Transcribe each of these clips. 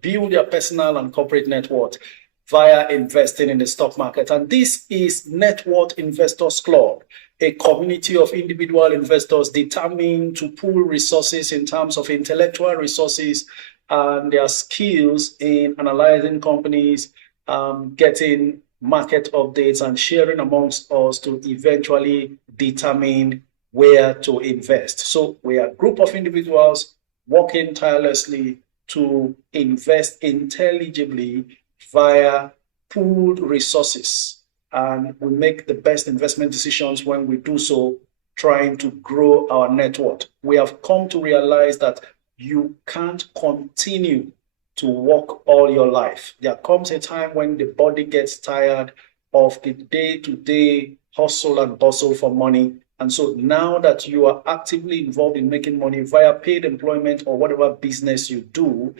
build their personal and corporate net worth via investing in the stock market. And this is Net Worth Investors Club, a community of individual investors determined to pool resources in terms of intellectual resources and their skills in analyzing companies, getting market updates, and sharing amongst us to eventually determine where to invest. So we are a group of individuals working tirelessly to invest intelligibly via pooled resources, and we make the best investment decisions when we do so, trying to grow our net worth. We have come to realize that you can't continue to work all your life. There comes a time when the body gets tired of the day-to-day hustle and bustle for money. And so now that you are actively involved in making money via paid employment or whatever business you do,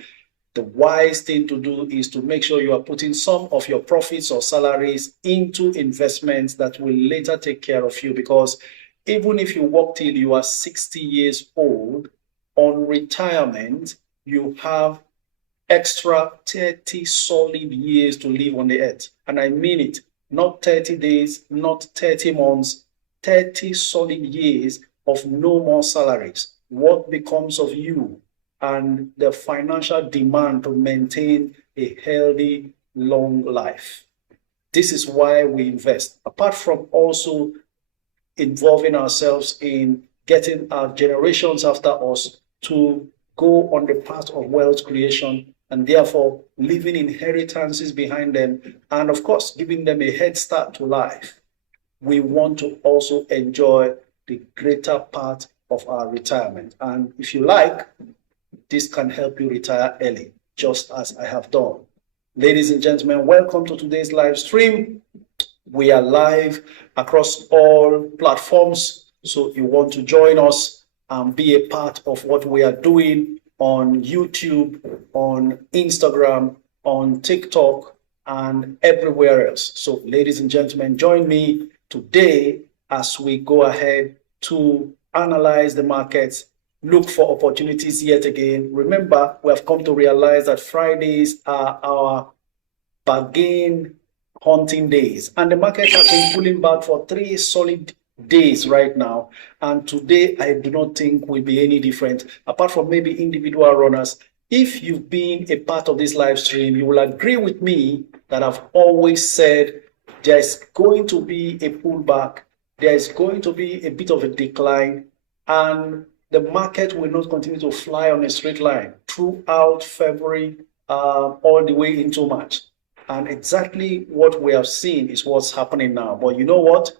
the wise thing to do is to make sure you are putting some of your profits or salaries into investments that will later take care of you. Because even if you work till you are 60 years old, on retirement, you have extra 30 solid years to live on the earth. And I mean it, not 30 days, not 30 months, 30 solid years of no more salaries. What becomes of you and the financial demand to maintain a healthy, long life? This is why we invest. Apart from also involving ourselves in getting our generations after us to go on the path of wealth creation, and therefore leaving inheritances behind them, and of course, giving them a head start to life, we want to also enjoy the greater part of our retirement. And if you like, this can help you retire early, just as I have done. Ladies and gentlemen, welcome to today's live stream. We are live across all platforms. So if you want to join us and be a part of what we are doing on YouTube, on Instagram, on TikTok, and everywhere else. So ladies and gentlemen, join me today as we go ahead to analyze the markets, look for opportunities yet again. Remember, we have come to realize that Fridays are our bargain hunting days, and the market has been pulling back for 3 solid days right now, and today I do not think will be any different, apart from maybe individual runners. If you've been a part of this live stream, you will agree with me that I've always said there's going to be a pullback, there's going to be a bit of a decline, and the market will not continue to fly on a straight line throughout February, all the way into March. And exactly what we have seen is what's happening now. But you know what?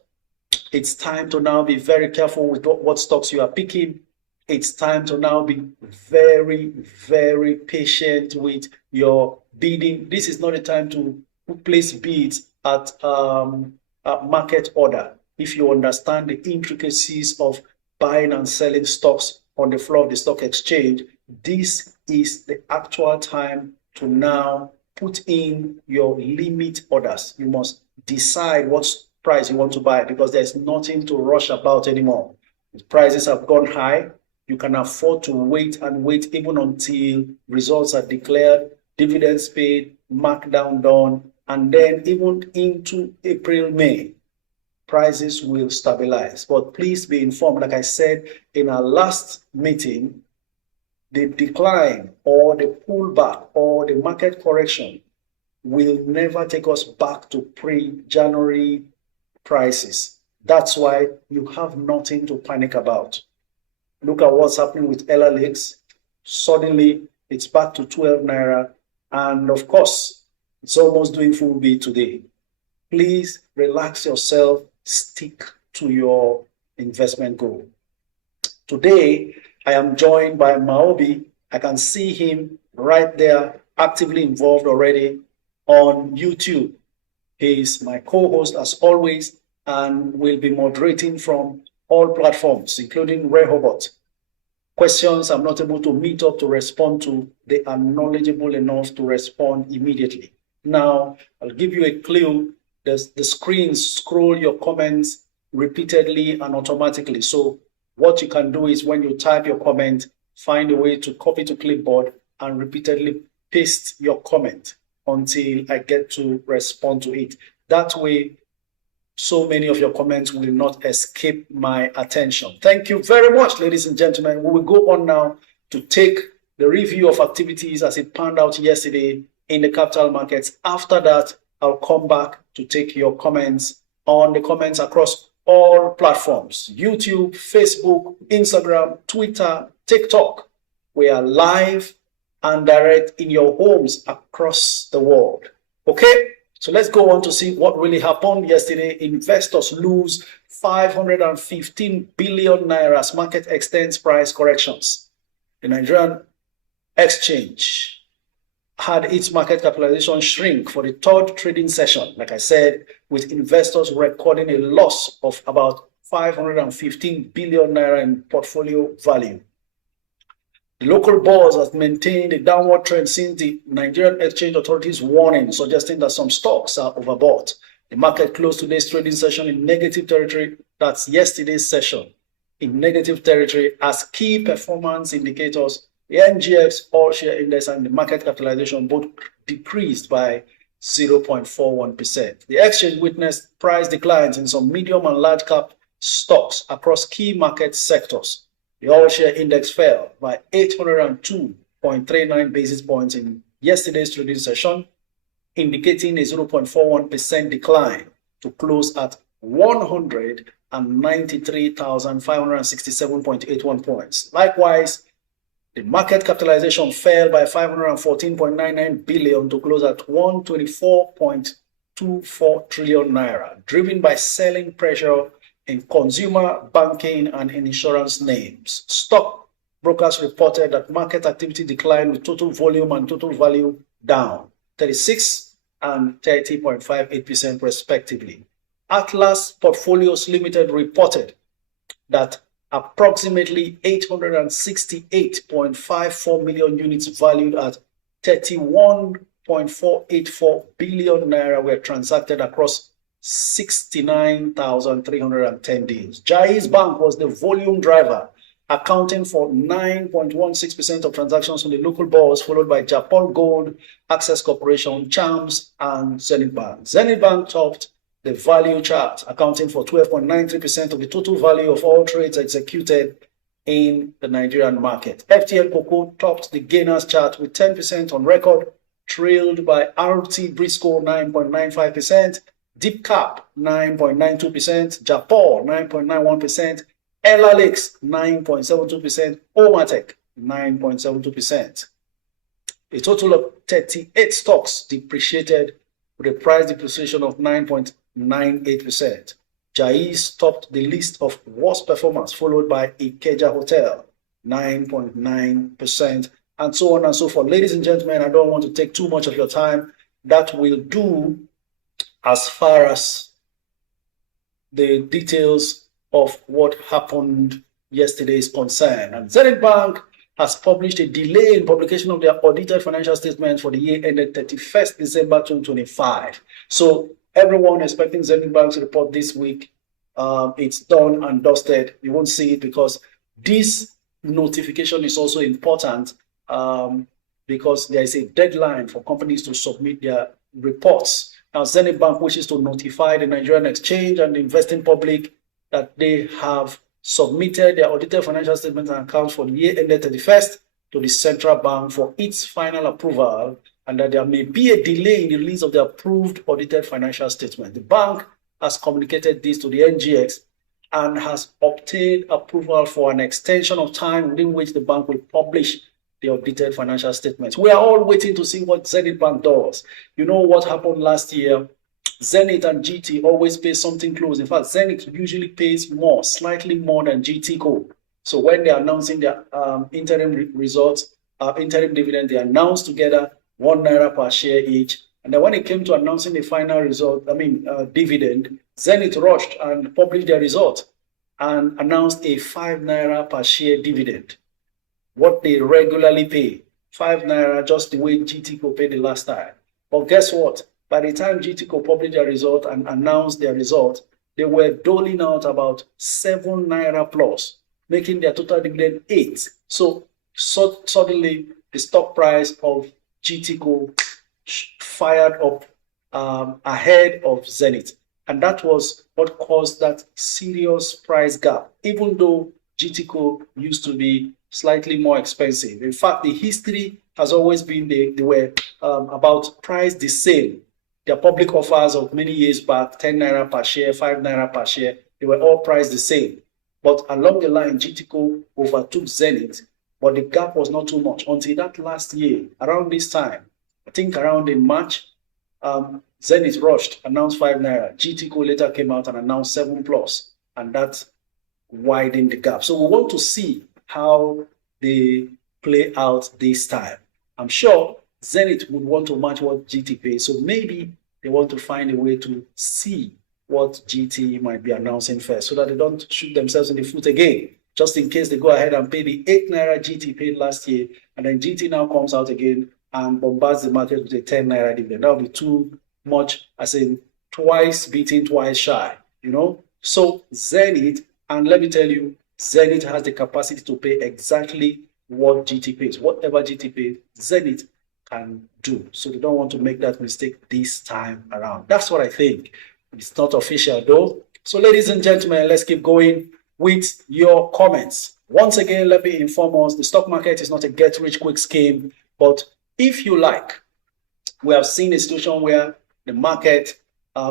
It's time to now be very careful with what stocks you are picking. It's time to now be very, very patient with your bidding. This is not a time to place bids at market order. If you understand the intricacies of buying and selling stocks on the floor of the stock exchange, this is the actual time to now put in your limit orders. You must decide what price you want to buy, because there's nothing to rush about anymore. The prices have gone high. You can afford to wait and wait even until results are declared, dividends paid, markdown done, and then even into April, May, prices will stabilize. But please be informed, like I said in our last meeting, the decline or the pullback or the market correction will never take us back to pre-January prices. That's why you have nothing to panic about. Look at what's happening with Ella Lakes. Suddenly, it's back to 12 Naira. And of course, it's almost doing full beat today. Please relax yourself. Stick to your investment goal. Today, I am joined by Maobi. I can see him right there, actively involved already on YouTube. He is my co-host as always, and will be moderating from all platforms, including Rehoboth. Questions I'm not able to meet up to respond to, they are knowledgeable enough to respond immediately. Now, I'll give you a clue. The screens scroll your comments repeatedly and automatically. So what you can do is when you type your comment, find a way to copy to clipboard and repeatedly paste your comment until I get to respond to it. That way, so many of your comments will not escape my attention. Thank you very much, ladies and gentlemen. We will go on now to take the review of activities as it panned out yesterday in the capital markets. After that, I'll come back to take your comments on the comments across all platforms: YouTube, Facebook, Instagram, Twitter, TikTok. We are live and direct in your homes across the world. Okay, so let's go on to see what really happened yesterday. Investors lose 515 billion naira as market extends price corrections. The Nigerian exchange had its market capitalization shrink for the third trading session, like I said, with investors recording a loss of about 515 billion naira in portfolio value. The local bourse has maintained a downward trend since the Nigerian Exchange Authority's warning, suggesting that some stocks are overbought. The market closed today's trading session in negative territory. That's yesterday's session in negative territory, as key performance indicators, the NGX all-share index and the market capitalization, both decreased by 0.41%. The exchange witnessed price declines in some medium and large cap stocks across key market sectors. The all-share index fell by 802.39 basis points in yesterday's trading session, indicating a 0.41% decline to close at 193,567.81 points. Likewise, the market capitalization fell by 514.99 billion to close at 124.24 trillion naira, driven by selling pressure in consumer, banking, and insurance names. Stock brokers reported that market activity declined, with total volume and total value down 36 and 30.58% respectively. Atlas Portfolios Limited reported that approximately 868.54 million units valued at 31.484 billion naira were transacted across 69,310 deals. Jai's Bank was the volume driver, accounting for 9.16% of transactions on the local bourse, followed by Japan Gold, Access Corporation, Chams, and Zenith Bank. Zenith Bank topped the value chart, accounting for 12.93% of the total value of all trades executed in the Nigerian market. FTL Cocoa topped the gainers chart with 10% on record, trailed by RT Briscoe 9.95%, Deep Cap 9.92%, Japan 9.91%, Ella Lakes 9.72%, Omatech 9.72%. A total of 38 stocks depreciated with a price depreciation of 9.98%. Jais topped the list of worst performers, followed by Ikeja Hotel 9.9%, and so on and so forth. Ladies and gentlemen, I don't want to take too much of your time. That will do as far as the details of what happened yesterday is concerned. And Zenith Bank has published a delay in publication of their audited financial statements for the year ended 31st December 2025. So everyone expecting Zenith Bank's report this week, it's done and dusted. You won't see it because this notification is also important because there is a deadline for companies to submit their reports. Now, Zenith Bank wishes to notify the Nigerian Exchange and the investing public that they have submitted their audited financial statements and accounts for the year ended 31st to the central bank for its final approval, and that there may be a delay in the release of the approved audited financial statement. The bank has communicated this to the NGX and has obtained approval for an extension of time within which the bank will publish the audited financial statements. We are all waiting to see what Zenith Bank does. You know what happened last year? Zenith and GT always pay something close. In fact, Zenith usually pays more, slightly more than GT Co. So when they're announcing their interim results, interim dividend, they announce together 1 naira per share each. And then when it came to announcing the final result, dividend, Zenith rushed and published their result and announced a 5 naira per share dividend. What they regularly pay, 5 naira, just the way GT Co paid the last time. But guess what? By the time GT Co published their result and announced their result, they were doling out about 7 naira plus, making their total dividend 8. So suddenly, the stock price of GTCO fired up ahead of Zenith. And that was what caused that serious price gap, even though GTCO used to be slightly more expensive. In fact, the history has always been they were about price the same. Their public offers of many years back, 10 naira per share, 5 naira per share, they were all priced the same. But along the line, GTCO overtook Zenith, but the gap was not too much until that last year, around this time. I think around in March, Zenith rushed, announced 5 naira. GTCO later came out and announced 7 plus, and that widened the gap. So we want to see how they play out this time. I'm sure Zenith would want to match what GT pays, so maybe they want to find a way to see what GT might be announcing first, so that they don't shoot themselves in the foot again, just in case they go ahead and pay the 8 naira GT paid last year, and then GT now comes out again and bombards the market with a 10 naira dividend. That would be too much, as in twice beating, twice shy, you know. So Zenith, and let me tell you, Zenith has the capacity to pay exactly what GT pays. Whatever GT pays, Zenith can do. So they don't want to make that mistake this time around. That's what I think. It's not official though. So ladies and gentlemen, let's keep going with your comments. Once again, let me inform us, the stock market is not a get-rich-quick scheme, but if you like, we have seen a situation where the market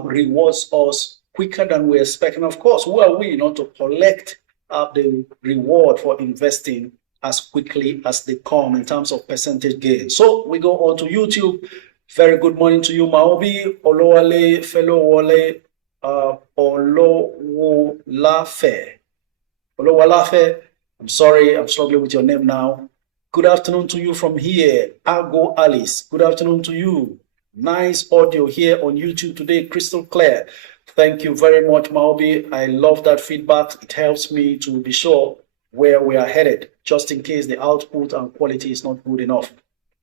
rewards us quicker than we're expecting. Of course, who are we not to collect the reward for investing as quickly as they come in terms of percentage gain? So we go on to YouTube. Very good morning to you, Maobi, Olowale, Fellow Wale, Olowalafe. I'm sorry, I'm struggling with your name now. Good afternoon to you from here, Ago Alice. Good afternoon to you. Nice audio here on YouTube today, crystal clear. Thank you very much, Maobi. I love that feedback. It helps me to be sure where we are headed, just in case the output and quality is not good enough.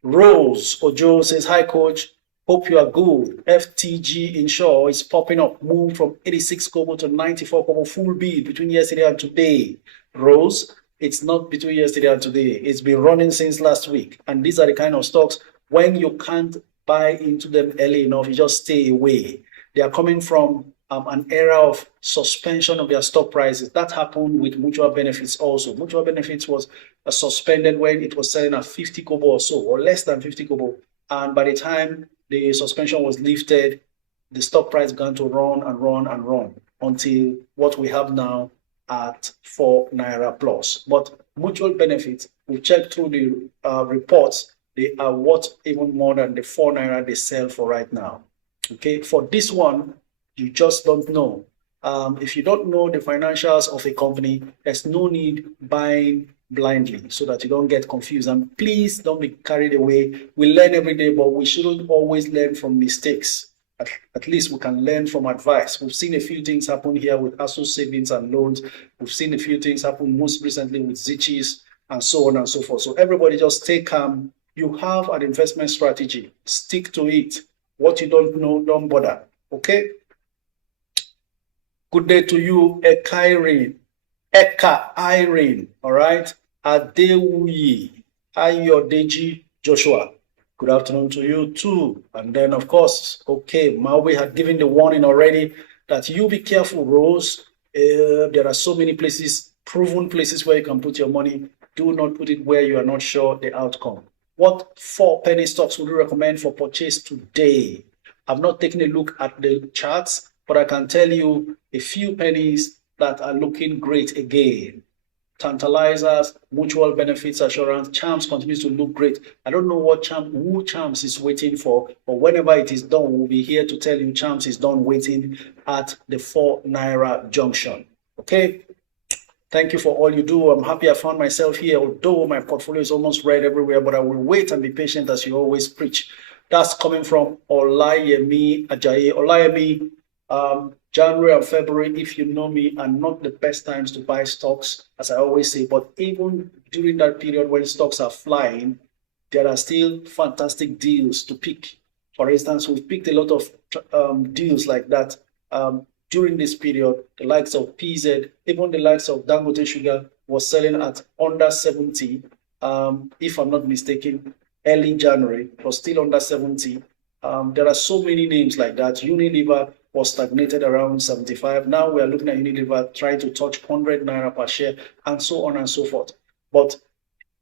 Rose Ojo says, hi, coach. Hope you are good. FTG Insure is popping up. Moved from 86 kobo to 94 kobo full bid between yesterday and today. Rose, it's not between yesterday and today. It's been running since last week. And these are the kind of stocks, when you can't buy into them early enough, you just stay away. They are coming from an era of suspension of their stock prices. That happened with Mutual Benefits also. Mutual Benefits was suspended when it was selling at 50 kobo or so, or less than 50 kobo. And by the time the suspension was lifted, the stock price began to run and run and run until what we have now at 4 naira plus. But Mutual Benefits, we checked through the reports, they are worth even more than the 4 naira they sell for right now. Okay, for this one, you just don't know. If you don't know the financials of a company, there's no need buying blindly so that you don't get confused. And please don't be carried away. We learn every day, but we shouldn't always learn from mistakes. At least we can learn from advice. We've seen a few things happen here with ASO savings and loans. We've seen a few things happen most recently with Zichis and so on and so forth. So everybody just stay calm. You have an investment strategy. Stick to it. What you don't know, don't bother. Okay? Good day to you, Eka Irene, all right? Adewuyi, Ayodeji Joshua. Good afternoon to you too. And then, of course, okay, Maui had given the warning already that you be careful, Rose. There are so many places, proven places where you can put your money. Do not put it where you are not sure the outcome. What 4 penny stocks would you recommend for purchase today? I've not taken a look at the charts, but I can tell you a few pennies that are looking great again. Tantalizers, Mutual Benefits Assurance, Charms continues to look great. I don't know what who Charms is waiting for, but whenever it is done, we'll be here to tell you Charms is done waiting at the 4 naira junction. Okay? Thank you for all you do. I'm happy I found myself here, although my portfolio is almost red everywhere, but I will wait and be patient as you always preach. That's coming from Olayemi Ajayi. Olayemi, January and February, if you know me, are not the best times to buy stocks, as I always say. But even during that period when stocks are flying, there are still fantastic deals to pick. For instance, we've picked a lot of deals like that during this period. The likes of PZ, even the likes of Dangote Sugar was selling at under 70, if I'm not mistaken. early January, it was still under 70. There are so many names like that. Unilever was stagnated around 75. Now we are looking at Unilever trying to touch 100 naira per share, and so on and so forth. But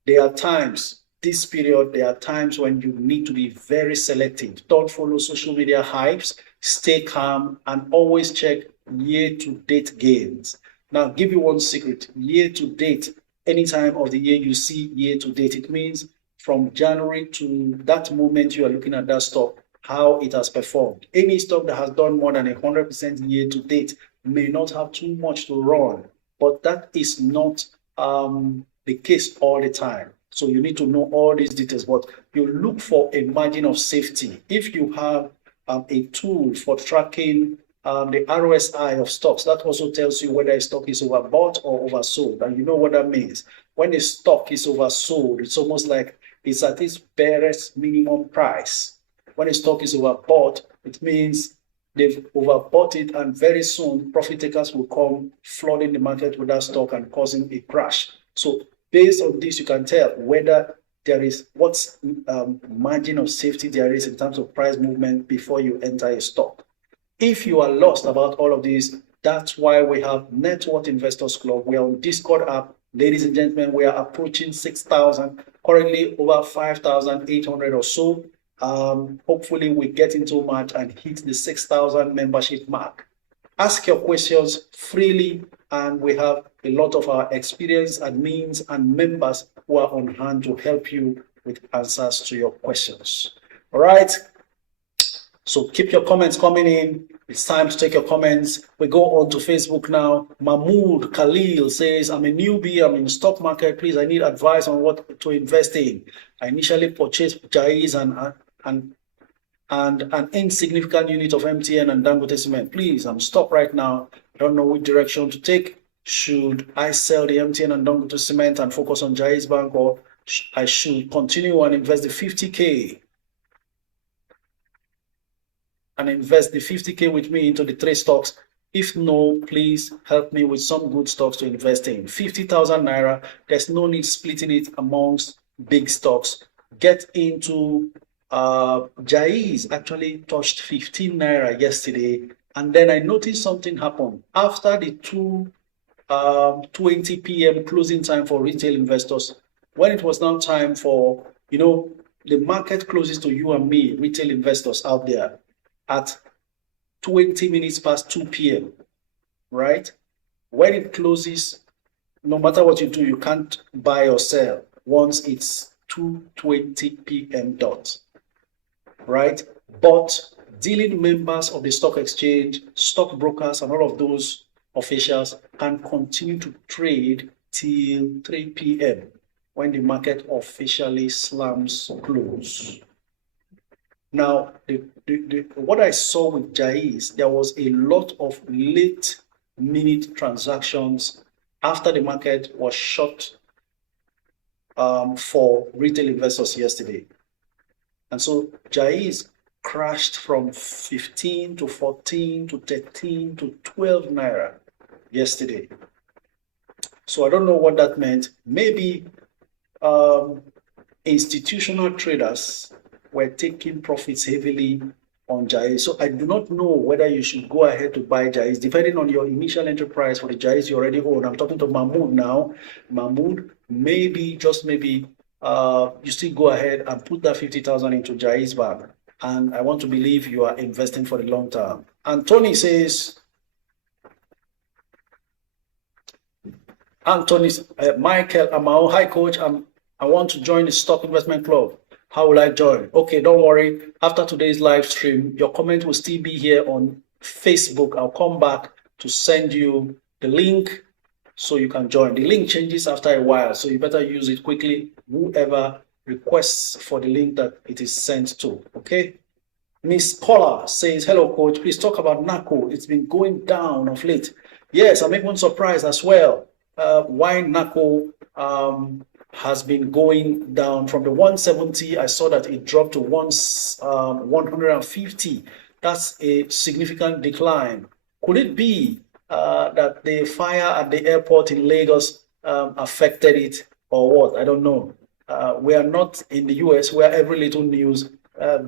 there are times, this period, there are times when you need to be very selective. Don't follow social media hypes, stay calm, and always check year-to-date gains. Now, give you one secret. Year-to-date, any time of the year you see year-to-date, it means from January to that moment you are looking at that stock, how it has performed. Any stock that has done more than 100% year-to-date may not have too much to run, but that is not the case all the time. So you need to know all these details, but you look for a margin of safety. If you have a tool for tracking the ROSI of stocks, that also tells you whether a stock is overbought or oversold, and you know what that means. When a stock is oversold, it's almost like it's at its barest minimum price. When a stock is overbought, it means they've overbought it, and very soon profit takers will come flooding the market with that stock and causing a crash. So based on this, you can tell whether there is what margin of safety there is in terms of price movement before you enter a stock. If you are lost about all of this, that's why we have Net Worth Investors Club. We are on Discord app. Ladies and gentlemen, we are approaching 6,000, currently over 5,800 or so. Hopefully we get into March and hit the 6,000 membership mark. Ask your questions freely, and we have a lot of our experienced admins and members who are on hand to help you with answers to your questions. All right. So keep your comments coming in. It's time to take your comments. We go on to Facebook now. Mahmoud Khalil says, I'm a newbie. I'm in the stock market. Please, I need advice on what to invest in. I initially purchased Jais and an insignificant unit of MTN and Dangote Cement. Please, I'm stuck right now. I don't know which direction to take. Should I sell the MTN and Dangote Cement and focus on Jais Bank, or I should continue and invest the 50K? And invest the 50K with me into the 3 stocks. If no, please help me with some good stocks to invest in. 50,000 naira. There's no need splitting it amongst big stocks. Get into Jais actually touched 15 naira yesterday, and then I noticed something happened after the 2:20 p.m. closing time for retail investors. When it was now time for, the market closes to you and me, retail investors out there, at 20 minutes past 2 p.m., right? When it closes, no matter what you do, you can't buy or sell once it's 2:20 p.m. dot, right? But dealing members of the stock exchange, stockbrokers, and all of those officials can continue to trade till 3 p.m. when the market officially slams close. Now, what I saw with Jais, there was a lot of late-minute transactions after the market was shut for retail investors yesterday. And so Jais crashed from 15 to 14 to 13 to 12 naira yesterday. So I don't know what that meant. Maybe institutional traders were taking profits heavily on Jais. So I do not know whether you should go ahead to buy Jais, depending on your initial enterprise for the Jais you already own. I'm talking to Mahmoud now. Mahmoud, maybe, just maybe, you still go ahead and put that 50,000 into Jais Bank. And I want to believe you are investing for the long term. And Tony says, Michael Amao, hi coach, I want to join the stock investment club. How will I join? Okay, don't worry. After today's live stream, your comment will still be here on Facebook. I'll come back to send you the link so you can join. The link changes after a while, so you better use it quickly. Whoever requests for the link that it is sent to, okay? Miss Paula says, hello coach, please talk about NACO. It's been going down of late. Yes, I'm even surprised as well. Why NACO has been going down from the 170. I saw that it dropped to 150. That's a significant decline. Could it be that the fire at the airport in Lagos affected it, or what? I don't know. we are not in the US where every little news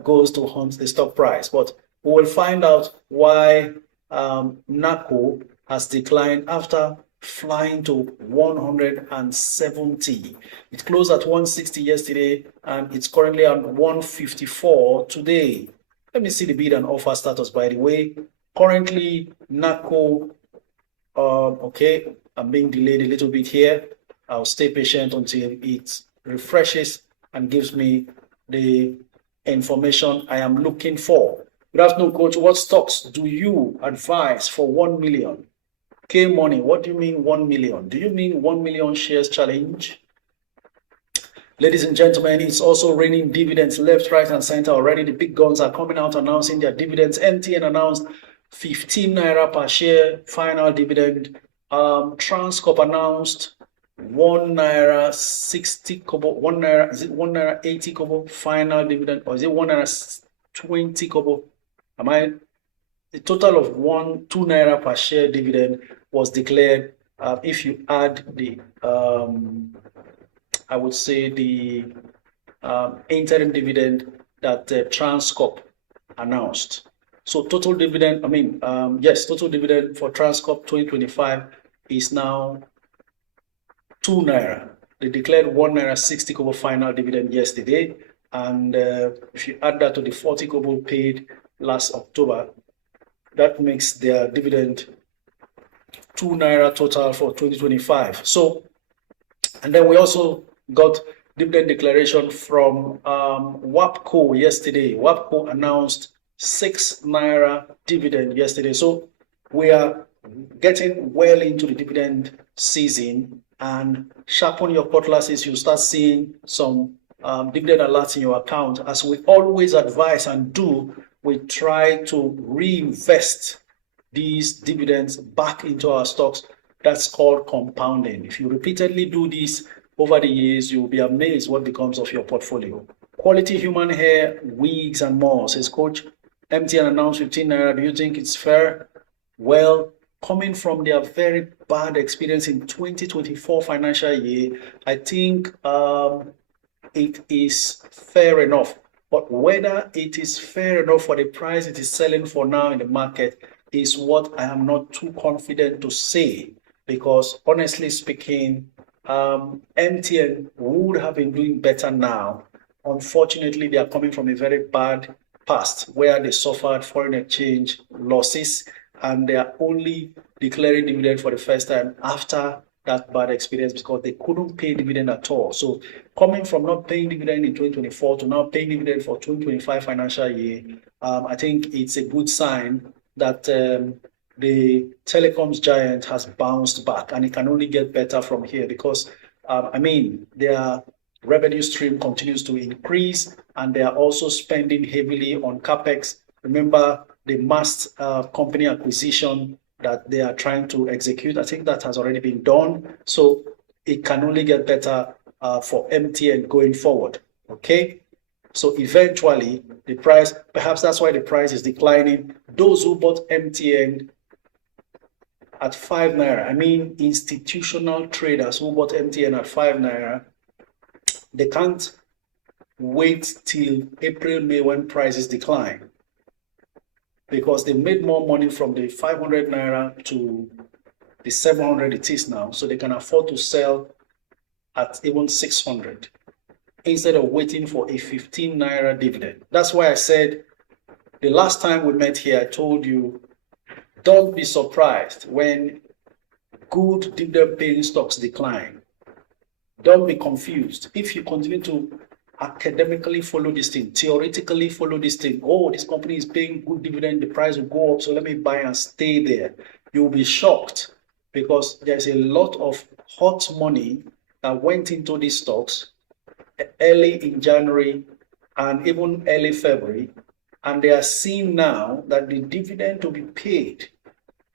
goes to hunt the stock price, but we will find out why NACO has declined after flying to 170. It closed at 160 yesterday, and it's currently at 154 today. Let me see the bid and offer status, by the way. Currently, NACO, okay, I'm being delayed a little bit here. I'll stay patient until it refreshes and gives me the information I am looking for. Good afternoon, Coach. What stocks do you advise for 1 million? K Money, what do you mean 1 million? Do you mean 1 million shares challenge? Ladies and gentlemen, it's also raining dividends left, right, and center already. The big guns are coming out announcing their dividends. MTN announced 15 naira per share final dividend. Transcorp announced 1 naira 60 kobo, 1 naira, is it 1 naira 80 kobo final dividend, or is it 1 naira 20 kobo? The total of 2 naira per share dividend was declared. If you add the, I would say the interim dividend that Transcorp announced. So total dividend, total dividend for Transcorp 2025 is now 2 naira. They declared 1 naira 60 kobo final dividend yesterday, and if you add that to the 40 kobo paid last October, that makes their dividend 2 naira total for 2025. So, and then we also got dividend declaration from WAPCO yesterday. WAPCO announced 6 naira dividend yesterday. So we are getting well into the dividend season, and sharpen your cutlasses. You start seeing some dividend alerts in your account. As we always advise and do, we try to reinvest these dividends back into our stocks. That's called compounding. If you repeatedly do this over the years, you'll be amazed what becomes of your portfolio. Quality human hair, wigs, and more, says Coach. MTN announced 15 naira. Do you think it's fair? Well, coming from their very bad experience in 2024 financial year, I think it is fair enough. But whether it is fair enough for the price it is selling for now in the market is what I am not too confident to say, because honestly speaking, MTN would have been doing better now. Unfortunately, they are coming from a very bad past where they suffered foreign exchange losses, and they are only declaring dividend for the first time after that bad experience because they couldn't pay dividend at all. So coming from not paying dividend in 2024 to now paying dividend for 2025 financial year, I think it's a good sign that the telecoms giant has bounced back, and it can only get better from here because, their revenue stream continues to increase, and they are also spending heavily on CapEx. Remember the mass company acquisition that they are trying to execute. I think that has already been done. So it can only get better for MTN going forward. Okay. So eventually the price, perhaps that's why the price is declining. Those who bought MTN at 5 naira, institutional traders who bought MTN at 5 naira, they can't wait till April, May when prices decline, because they made more money from the 500 naira to the 700 it is now. So they can afford to sell at even 600 instead of waiting for a 15 naira dividend. That's why I said the last time we met here, I told you, don't be surprised when good dividend paying stocks decline. Don't be confused. If you continue to academically follow this thing, theoretically follow this thing, oh, this company is paying good dividend, the price will go up, so let me buy and stay there, you'll be shocked, because there's a lot of hot money that went into these stocks early in January and even early February, and they are seeing now that the dividend to be paid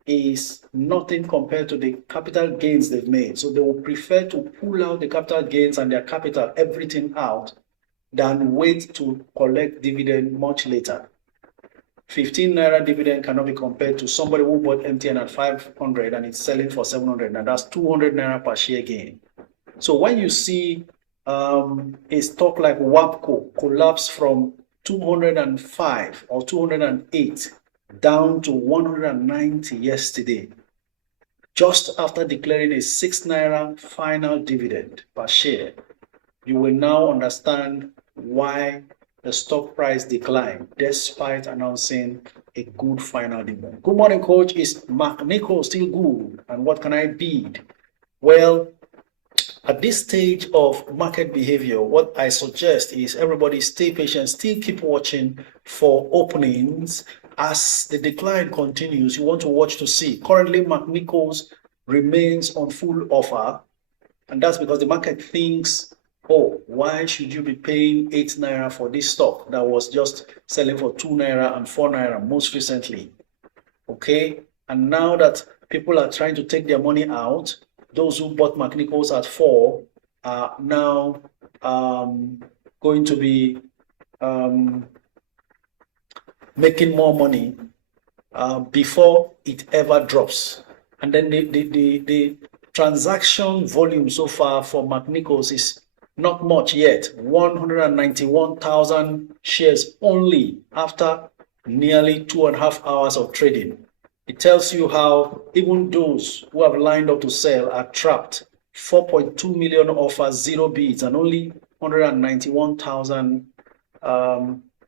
is nothing compared to the capital gains they've made. So they will prefer to pull out the capital gains and their capital, everything out, than wait to collect dividend much later. 15 naira dividend cannot be compared to somebody who bought MTN at 500 and it's selling for 700, and that's 200 naira per share gain. So when you see a stock like WAPCO collapsed from 205 or 208 down to 190 yesterday, just after declaring a 6 naira final dividend per share. You will now understand why the stock price declined despite announcing a good final dividend. Good morning, coach. Is McNichols still good? And what can I bid? Well, at this stage of market behavior, what I suggest is everybody stay patient, still keep watching for openings. As the decline continues, you want to watch to see. Currently, McNichols remains on full offer, and that's because the market thinks, oh, why should you be paying 8 naira for this stock that was just selling for 2 naira and 4 naira most recently? Okay, and now that people are trying to take their money out, those who bought McNichols at 4 are now going to be making more money before it ever drops. And then the transaction volume so far for McNichols is not much yet, 191,000 shares only after nearly 2.5 hours of trading. It tells you how even those who have lined up to sell are trapped. 4.2 million offers, 0 bids, and only 191,000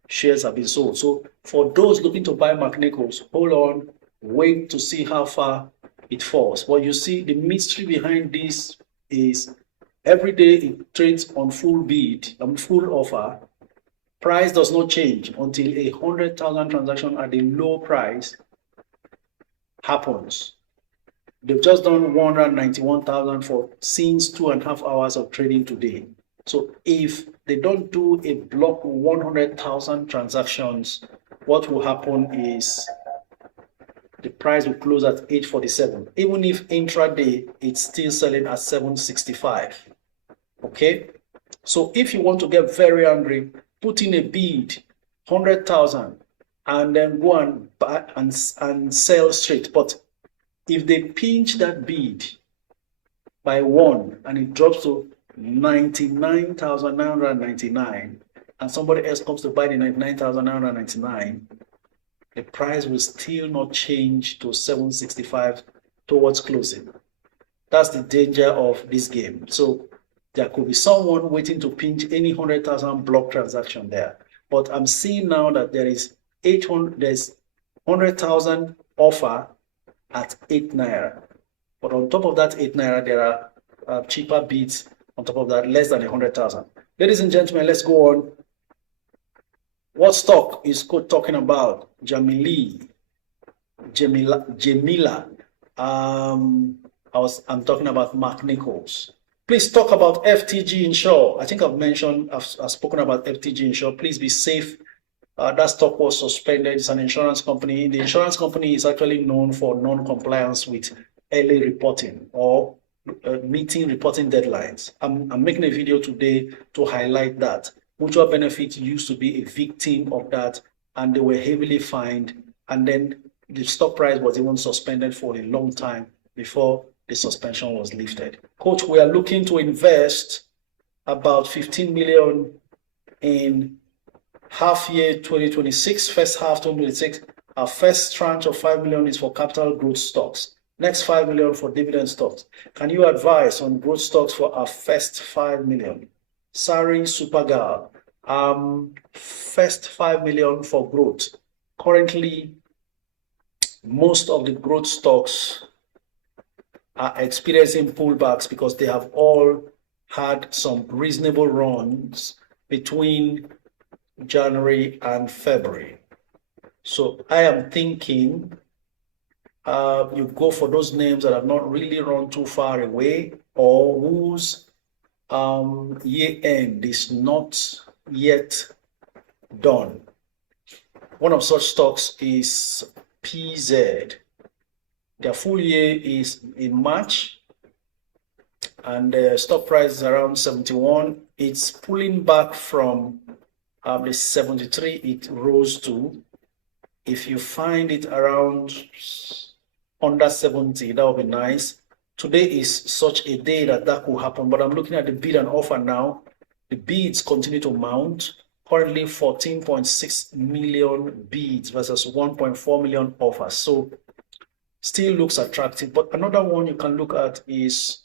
shares have been sold. So for those looking to buy McNichols, hold on, wait to see how far it falls. What you see, the mystery behind this is every day it trades on full bid, full offer. Price does not change until 100,000 transaction at a low price happens. They've just done 191,000 for since 2.5 hours of trading today. So if they don't do a block 100,000 transactions, what will happen is the price will close at 847. Even if intraday, it's still selling at 765. Okay? So if you want to get very angry, put in a bid, 100,000, and then go and buy and sell straight. But if they pinch that bid by 1 and it drops to 99,999 and somebody else comes to buy the 99,999, the price will still not change to 765 towards closing. That's the danger of this game. So there could be someone waiting to pinch any 100,000 block transaction there. But I'm seeing now that there's 100,000 offer at 8 naira. But on top of that 8 naira, there are cheaper bids on top of that, less than 100,000. Ladies and gentlemen, let's go on. What stock is Code talking about? Jamila. I'm talking about McNichols. Please talk about FTG Insure. I think I've spoken about FTG Insure. Please be safe. That stock was suspended. It's an insurance company. The insurance company is actually known for non-compliance with early reporting or meeting reporting deadlines. I'm making a video today to highlight that. Mutual Benefit used to be a victim of that, and they were heavily fined, and then the stock price was even suspended for a long time before the suspension was lifted. Coach, we are looking to invest about 15 million in half year 2026, first half 2026. Our first tranche of 5 million is for capital growth stocks. Next 5 million for dividend stocks. Can you advise on growth stocks for our first 5 million? Sari Supergal, first 5 million for growth. Currently, most of the growth stocks are experiencing pullbacks because they have all had some reasonable runs between January and February. So I am thinking you go for those names that have not really run too far away or whose year end is not yet done. One of such stocks is PZ. Their full year is in March, and the stock price is around 71. It's pulling back from the 73 it rose to. If you find it around under 70, that would be nice. Today is such a day that could happen, but I'm looking at the bid and offer now. The bids continue to mount. Currently 14.6 million bids versus 1.4 million offers. So still looks attractive. But another one you can look at is,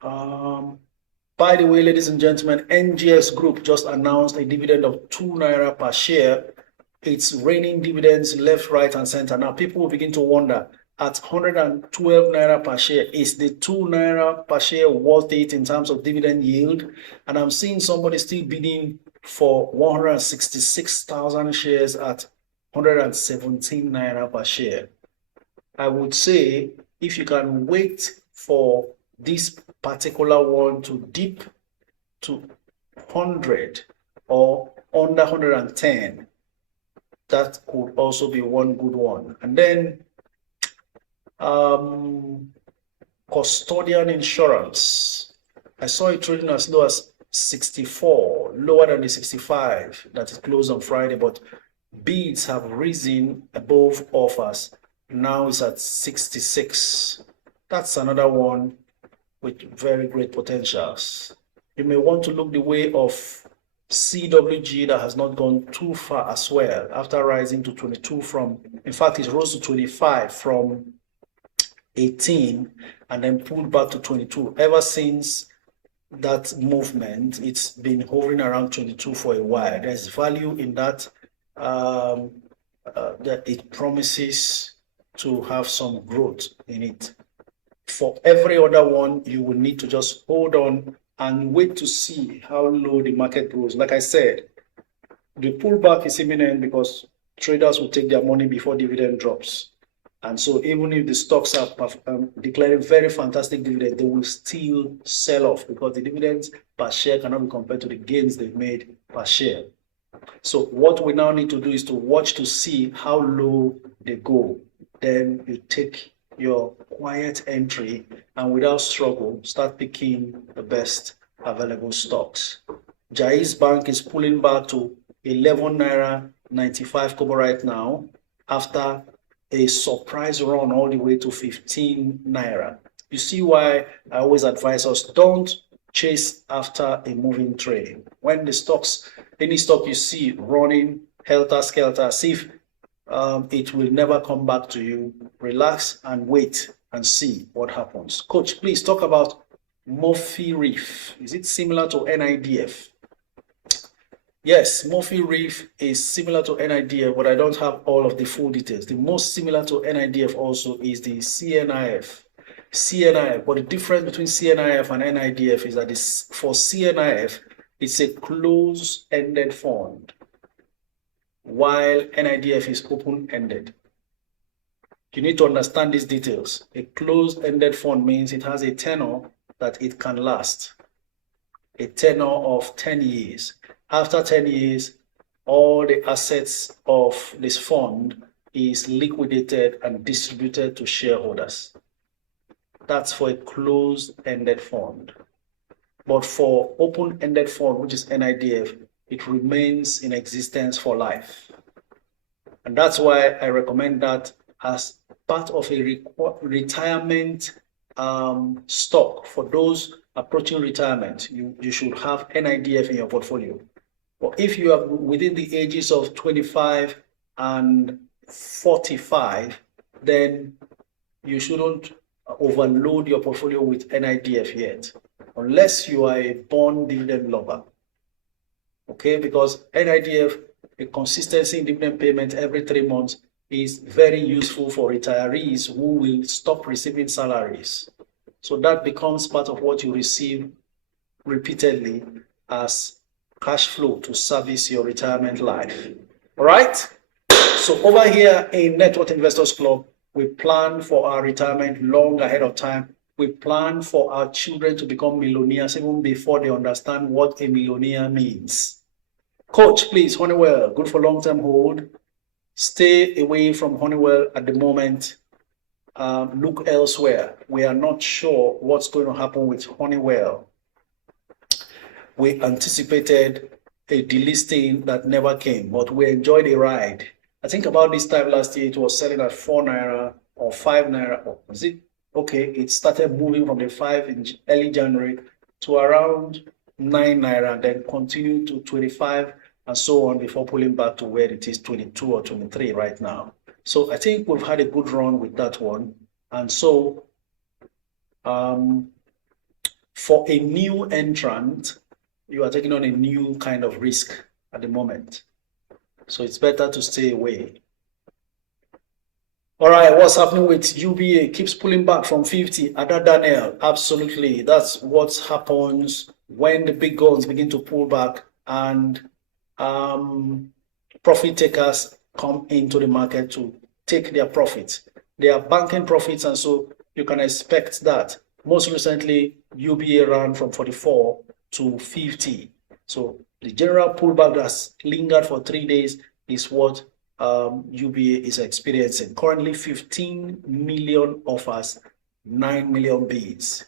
by the way, ladies and gentlemen, NGS Group just announced a dividend of 2 naira per share. It's raining dividends left, right, and center. Now people will begin to wonder, at 112 naira per share, is the 2 naira per share worth it in terms of dividend yield? And I'm seeing somebody still bidding for 166,000 shares at 117 naira per share. I would say if you can wait for this particular one to dip to 100 or under 110, that could also be one good one. And then custodian insurance, I saw it trading as low as 64, lower than the 65 that is closed on Friday, but bids have risen above offers. Now it's at 66. That's another one with very great potentials. You may want to look the way of CWG that has not gone too far as well, after rising to 22 from, in fact, it rose to 25 from 18 and then pulled back to 22. Ever since that movement, it's been hovering around 22 for a while. There's value in that, that it promises to have some growth in it. For every other one, you will need to just hold on and wait to see how low the market goes. Like I said, the pullback is imminent because traders will take their money before dividend drops. And so even if the stocks are declaring very fantastic dividend, they will still sell off because the dividends per share cannot be compared to the gains they've made per share. So what we now need to do is to watch to see how low they go. Then you take your quiet entry and without struggle, start picking the best available stocks. Jais Bank is pulling back to 11 naira 95 kobo right now after a surprise run all the way to 15 naira. You see why I always advise us, don't chase after a moving train. When the stocks, any stock you see running helter-skelter, see if it will never come back to you. Relax and wait and see what happens. Coach, please talk about Murphy Reef. Is it similar to NIDF? Yes, Murphy Reef is similar to NIDF, but I don't have all of the full details. The most similar to NIDF also is the CNIF. CNIF, but the difference between CNIF and NIDF is that for CNIF, it's a closed-ended fund, while NIDF is open-ended. You need to understand these details. A closed-ended fund means it has a tenor that it can last, a tenor of 10 years. After 10 years, all the assets of this fund is liquidated and distributed to shareholders. That's for a closed-ended fund. But for open-ended fund, which is NIDF, it remains in existence for life. And that's why I recommend that as part of a retirement stock. For those approaching retirement, you should have NIDF in your portfolio. But if you are within the ages of 25 and 45, then you shouldn't overload your portfolio with NIDF yet, unless you are a born dividend lover. Okay, because NIDF, a consistency in dividend payment every 3 months, is very useful for retirees who will stop receiving salaries. So that becomes part of what you receive repeatedly as cash flow to service your retirement life. All right? So over here in Net Worth Investors Club, we plan for our retirement long ahead of time. We plan for our children to become millionaires even before they understand what a millionaire means. Coach, please, Honeywell, good for long-term hold. Stay away from Honeywell at the moment. Look elsewhere. We are not sure what's going to happen with Honeywell. We anticipated a delisting that never came, but we enjoyed a ride. I think about this time last year, it was selling at 4 naira. or 5 naira. Or was it? Okay, it started moving from the 5 in early January to around 9 naira, and then continued to 25 and so on before pulling back to where it is 22 or 23 right now. So I think we've had a good run with that one. And so for a new entrant, you are taking on a new kind of risk at the moment. So it's better to stay away. All right, what's happening with UBA? Keeps pulling back from 50. Ada Daniel, absolutely. That's what happens when the big guns begin to pull back and profit takers come into the market to take their profits. They are banking profits, and so you can expect that. Most recently, UBA ran from 44 to 50. So the general pullback that's lingered for 3 days is what UBA is experiencing. Currently 15 million offers, 9 million bids.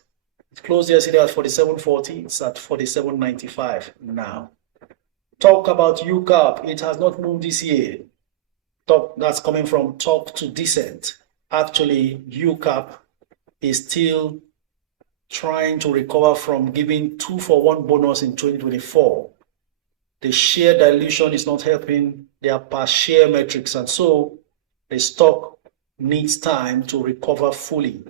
It closed yesterday at 47.40. It's at 47.95 now. Talk about UCAP. It has not moved this year. That's coming from top to decent. Actually, UCAP is still trying to recover from giving 2-for-1 bonus in 2024. The share dilution is not helping their per share metrics, and so the stock needs time to recover fully.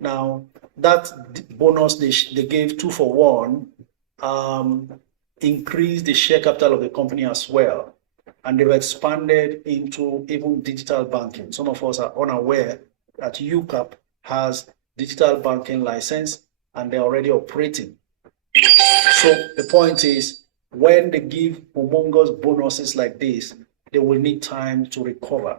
Now, that bonus they gave 2-for-1 increased the share capital of the company as well, and they've expanded into even digital banking. Some of us are unaware that UCAP has digital banking license and they're already operating. So the point is, when they give humongous bonuses like this, they will need time to recover.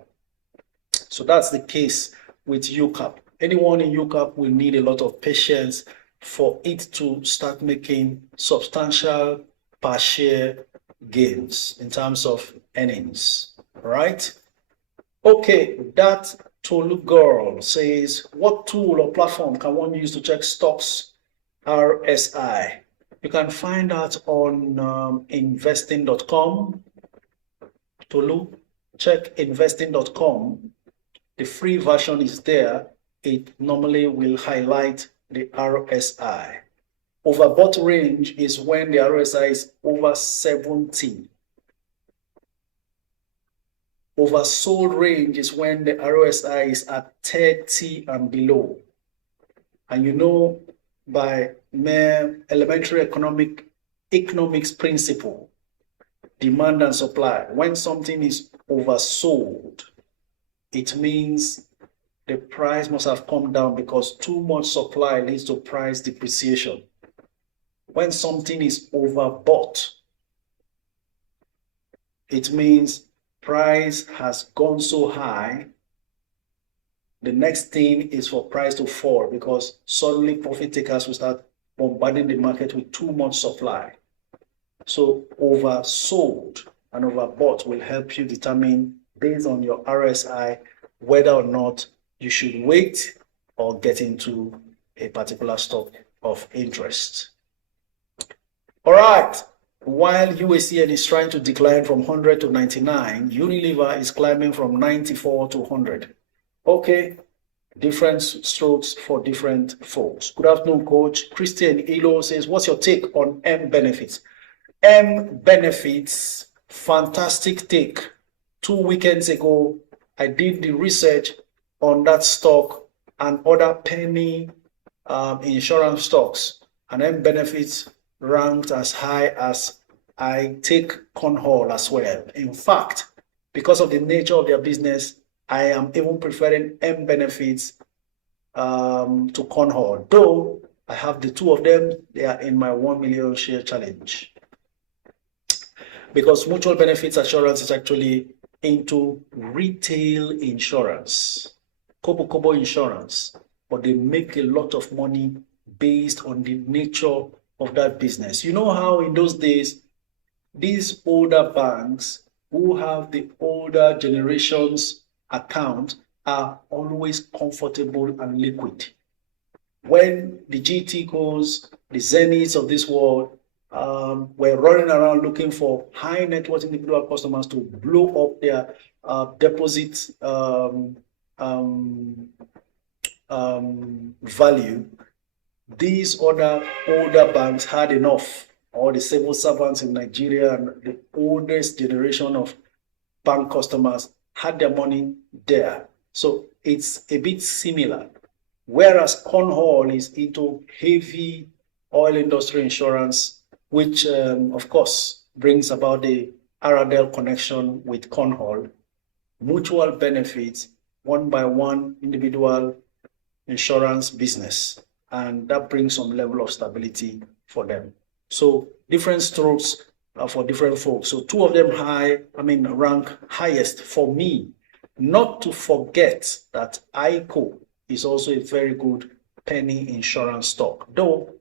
So that's the case with UCAP. Anyone in UCAP will need a lot of patience for it to start making substantial per share gains in terms of earnings, right? Okay, that Tolu girl says, what tool or platform can one use to check stocks RSI? You can find that on investing.com. Tolu, check investing.com. The free version is there. It normally will highlight the RSI. Overbought range is when the RSI is over 70. Oversold range is when the RSI is at 30 and below. And you know, by mere elementary economics principle, demand and supply, when something is oversold, it means the price must have come down because too much supply leads to price depreciation. When something is overbought, it means price has gone so high, the next thing is for price to fall because suddenly profit takers will start bombarding the market with too much supply. So oversold and overbought will help you determine, based on your RSI, whether or not you should wait or get into a particular stock of interest. All right. While UACN is trying to decline from 100 to 99, Unilever is climbing from 94 to 100. Okay, different strokes for different folks. Good afternoon, Coach. Christian Elo says, what's your take on M Benefits? M Benefits, fantastic take. 2 weekends ago, I did the research on that stock and other penny insurance stocks, and M Benefits ranked as high as I take Cornhall as well. In fact, because of the nature of their business, I am even preferring M Benefits to Cornhall. Though I have the two of them, they are in my 1 million share challenge. Because Mutual Benefits Assurance is actually into retail insurance, Kobo insurance, but they make a lot of money based on the nature of that business. You know how in those days, these older banks who have the older generations account are always comfortable and liquid. When the GTCos, the Zeniths of this world were running around looking for high net worth individual customers to blow up their deposit value, these other older banks had enough, or the civil servants in Nigeria and the oldest generation of bank customers had their money there. So it's a bit similar. Whereas Cornhall is into heavy oil industry insurance, which of course brings about the Aradel connection with Cornhall, mutual benefits, one by one individual insurance business, and that brings some level of stability for them. So different strokes for different folks. So two of them rank highest for me. Not to forget that ICO is also a very good penny insurance stock, though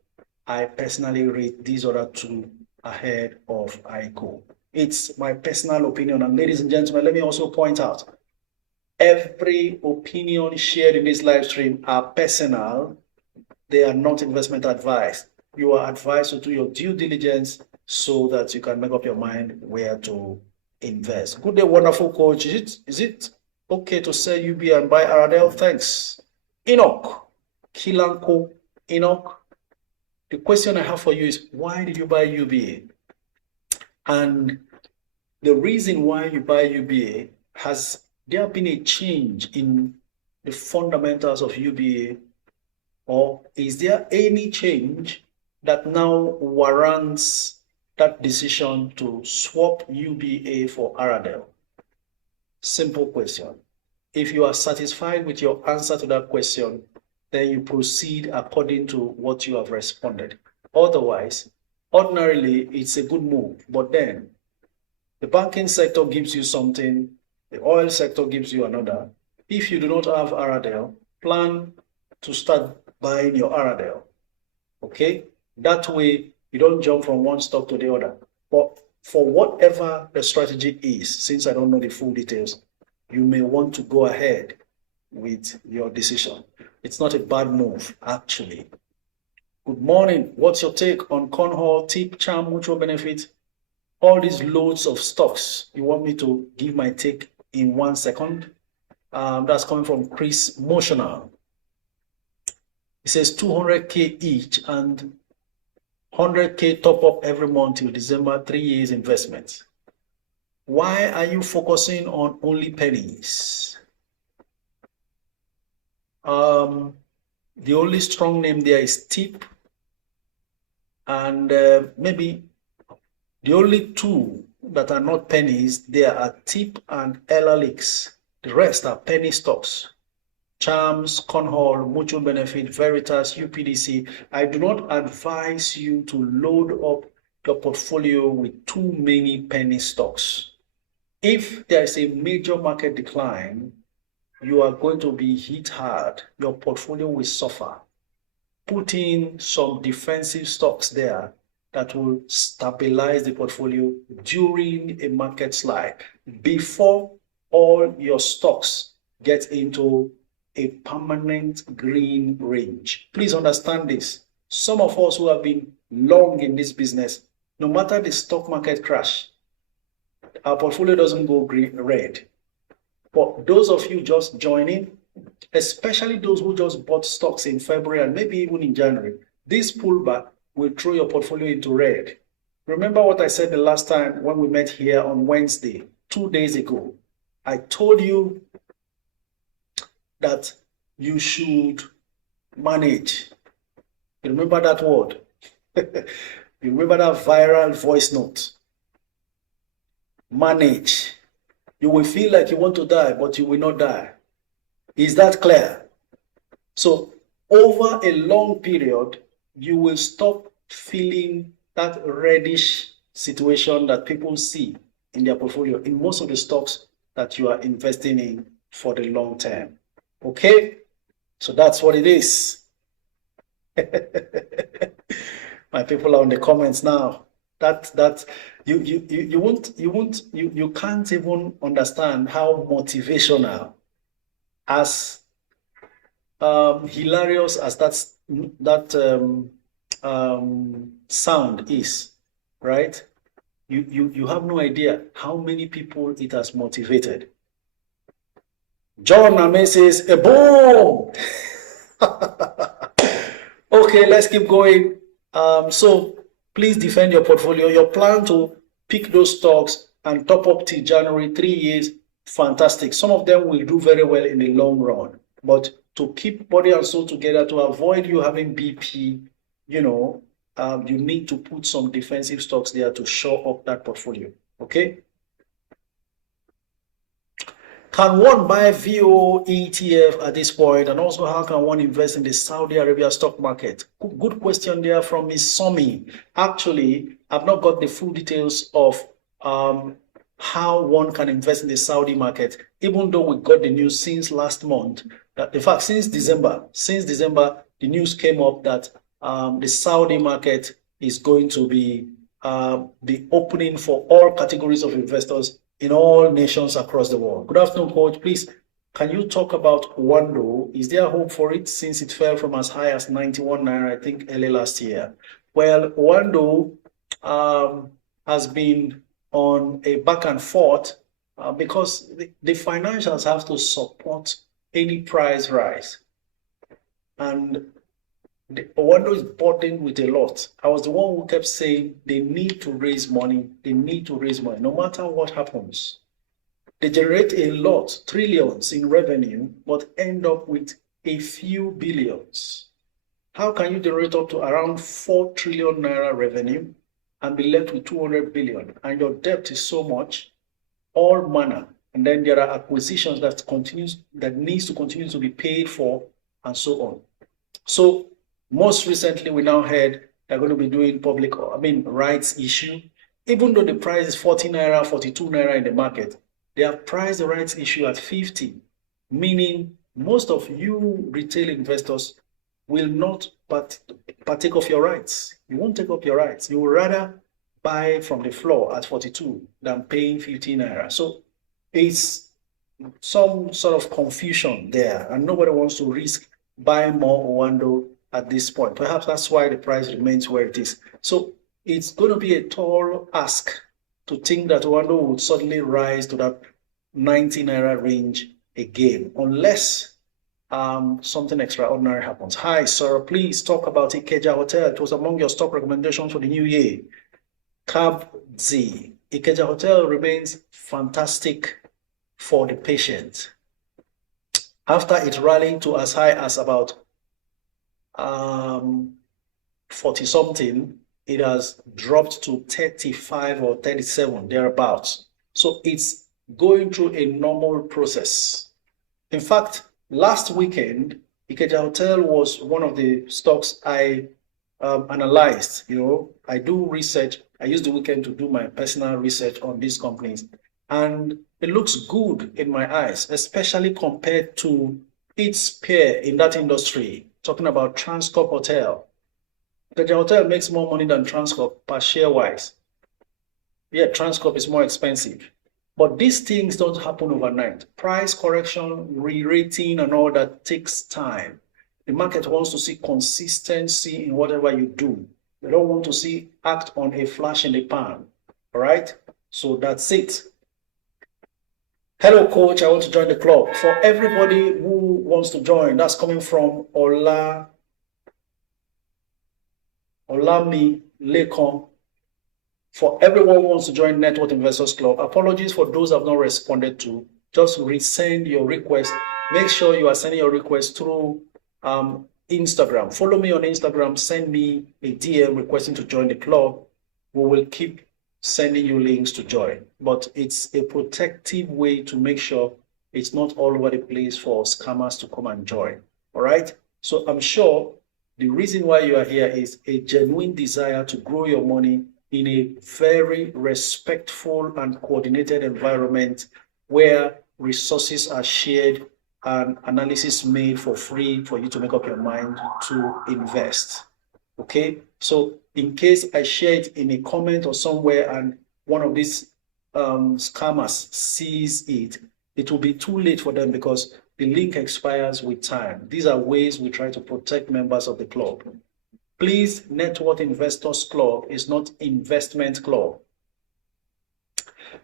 I personally rate these other two ahead of ICO. It's my personal opinion. And ladies and gentlemen, let me also point out, every opinion shared in this live stream are personal. They are not investment advice. You are advised to do your due diligence so that you can make up your mind where to invest. Good day, wonderful coach. Is it okay to sell UB and buy Aradel? Thanks. Enoch, Kilanko, Enoch. The question I have for you is, why did you buy UBA? And the reason why you buy UBA, has there been a change in the fundamentals of UBA, or is there any change that now warrants that decision to swap UBA for Aradel? Simple question. If you are satisfied with your answer to that question, then you proceed according to what you have responded. Otherwise, ordinarily, it's a good move, but then the banking sector gives you something, the oil sector gives you another. If you do not have Aradel, plan to start buying your Aradel, okay? That way, you don't jump from one stock to the other. But for whatever the strategy is, since I don't know the full details, you may want to go ahead with your decision. It's not a bad move, actually. Good morning. What's your take on Cornhall, Tip, Charm, Mutual Benefit? All these loads of stocks. You want me to give my take in 1 second? That's coming from Chris Motional. He says 200K each and 100K top up every month till December, 3 years investment. Why are you focusing on only pennies? The only strong name there is Tip, and maybe the only two that are not pennies, there are Tip and LLX. The rest are penny stocks. Charms, Cornhall, Mutual Benefit, Veritas, UPDC. I do not advise you to load up your portfolio with too many penny stocks. If there is a major market decline, you are going to be hit hard. Your portfolio will suffer. Put in some defensive stocks there that will stabilize the portfolio during a market slide before all your stocks get into a permanent green range. Please understand this. Some of us who have been long in this business, no matter the stock market crash, our portfolio doesn't go green, red. But those of you just joining, especially those who just bought stocks in February and maybe even in January, this pullback will throw your portfolio into red. Remember what I said the last time when we met here on Wednesday, 2 days ago. I told you that you should manage. You remember that word? You remember that viral voice note? Manage. You will feel like you want to die, but you will not die. Is that clear? So over a long period, you will stop feeling that reddish situation that people see in their portfolio in most of the stocks that you are investing in for the long term. Okay? So that's what it is. My people are in the comments now. You can't even understand how motivational, as hilarious as that sound is, right? You have no idea how many people it has motivated. John Ame says, a boom. Okay, let's keep going. So please defend your portfolio. Your plan to pick those stocks and top up till January, 3 years, fantastic. Some of them will do very well in the long run. But to keep body and soul together, to avoid you having BP, you need to put some defensive stocks there to shore up that portfolio. Okay? Can one buy VO ETF at this point? And also, how can one invest in the Saudi Arabia stock market? Good question there from Ms. Somi. Actually, I've not got the full details of how one can invest in the Saudi market, even though we got the news since last month. In fact, since December, the news came up that the Saudi market is going to be opening for all categories of investors in all nations across the world. Good afternoon, Coach. Please, can you talk about Wando? Is there hope for it since it fell from as high as 91 Naira, I think, early last year? Well, Wando has been on a back and forth because the financials have to support any price rise. And Wando is burdened with a lot. I was the one who kept saying they need to raise money. They need to raise money, no matter what happens. They generate a lot, trillions in revenue, but end up with a few billions. How can you generate up to around 4 trillion Naira revenue and be left with 200 billion? And your debt is so much, all manner. And then there are acquisitions that needs to continue to be paid for, and so on. So most recently, we now heard they're going to be doing rights issue. Even though the price is 40 Naira, 42 Naira in the market, they have priced the rights issue at 50, meaning most of you retail investors will not partake of your rights. You won't take up your rights. You will rather buy from the floor at 42 than paying 15 Naira. So it's some sort of confusion there, and nobody wants to risk buying more Owando at this point. Perhaps that's why the price remains where it is. So it's going to be a tall ask to think that Owando would suddenly rise to that 90 Naira range again, unless something extraordinary happens. Hi, sir. Please talk about Ikeja Hotel. It was among your stock recommendations for the new year. Kabzi. Ikeja Hotel remains fantastic for the patient. After it rallied to as high as about 40 something, it has dropped to 35 or 37 thereabouts. So it's going through a normal process. In fact, last weekend, Ikeja Hotel was one of the stocks I analyzed. I do research. I use the weekend to do my personal research on these companies, and it looks good in my eyes, especially compared to its peer in that industry. Talking about Transcorp Hotel. Ikeja Hotel makes more money than Transcorp per share wise. Yeah, Transcorp is more expensive. But these things don't happen overnight. Price correction, re-rating, and all that takes time. The market wants to see consistency in whatever you do. They don't want to see act on a flash in the pan. All right? So that's it. Hello, coach. I want to join the club. For everybody who wants to join, that's coming from Olami Lekon. For everyone who wants to join Network Investors Club, apologies for those I've not responded to. Just resend your request. Make sure you are sending your request through Instagram. Follow me on Instagram. Send me a DM requesting to join the club. We will keep sending you links to join. But it's a protective way to make sure it's not all over the place for scammers to come and join. All right? So I'm sure the reason why you are here is a genuine desire to grow your money in a very respectful and coordinated environment where resources are shared and analysis made for free for you to make up your mind to invest. Okay, so in case I share it in a comment or somewhere and one of these scammers sees it, it will be too late for them because the link expires with time. These are ways we try to protect members of the club. Please, Network Investors Club is not investment club.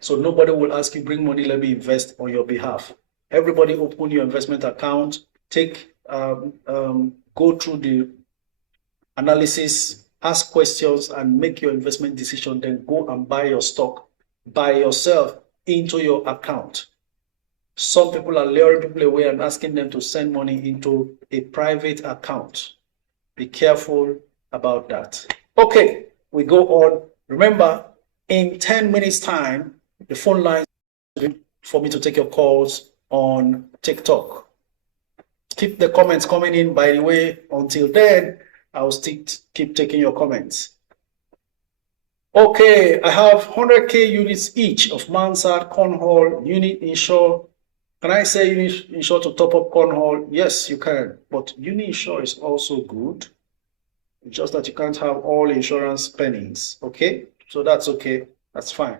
So nobody will ask you, bring money, let me invest on your behalf. Everybody open your investment account, go through the analysis, ask questions, and make your investment decision. Then go and buy your stock by yourself into your account. Some people are luring people away and asking them to send money into a private account. Be careful about that. Okay, we go on. Remember, in 10 minutes time, the phone lines for me to take your calls on TikTok. Keep the comments coming in, by the way. Until then, I'll keep taking your comments. Okay, I have 100K units each of Mansard, Cornhall, Unit Insure. Can I say Unit Insure to top up Cornhall? Yes, you can. But Unit Insure is also good. Just that you can't have all insurance pennies. Okay, so that's okay. That's fine.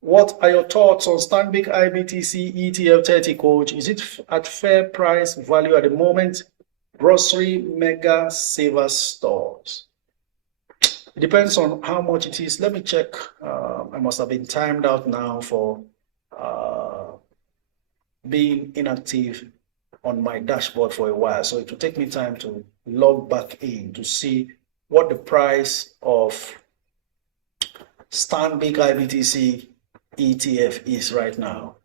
What are your thoughts on Stanbic IBTC ETF 30 coach? Is it at fair price value at the moment? Grocery mega saver stores. It depends on how much it is. Let me check. I must have been timed out now for being inactive on my dashboard for a while. So it will take me time to log back in to see what the price of Stanbic IBTC ETF is right now.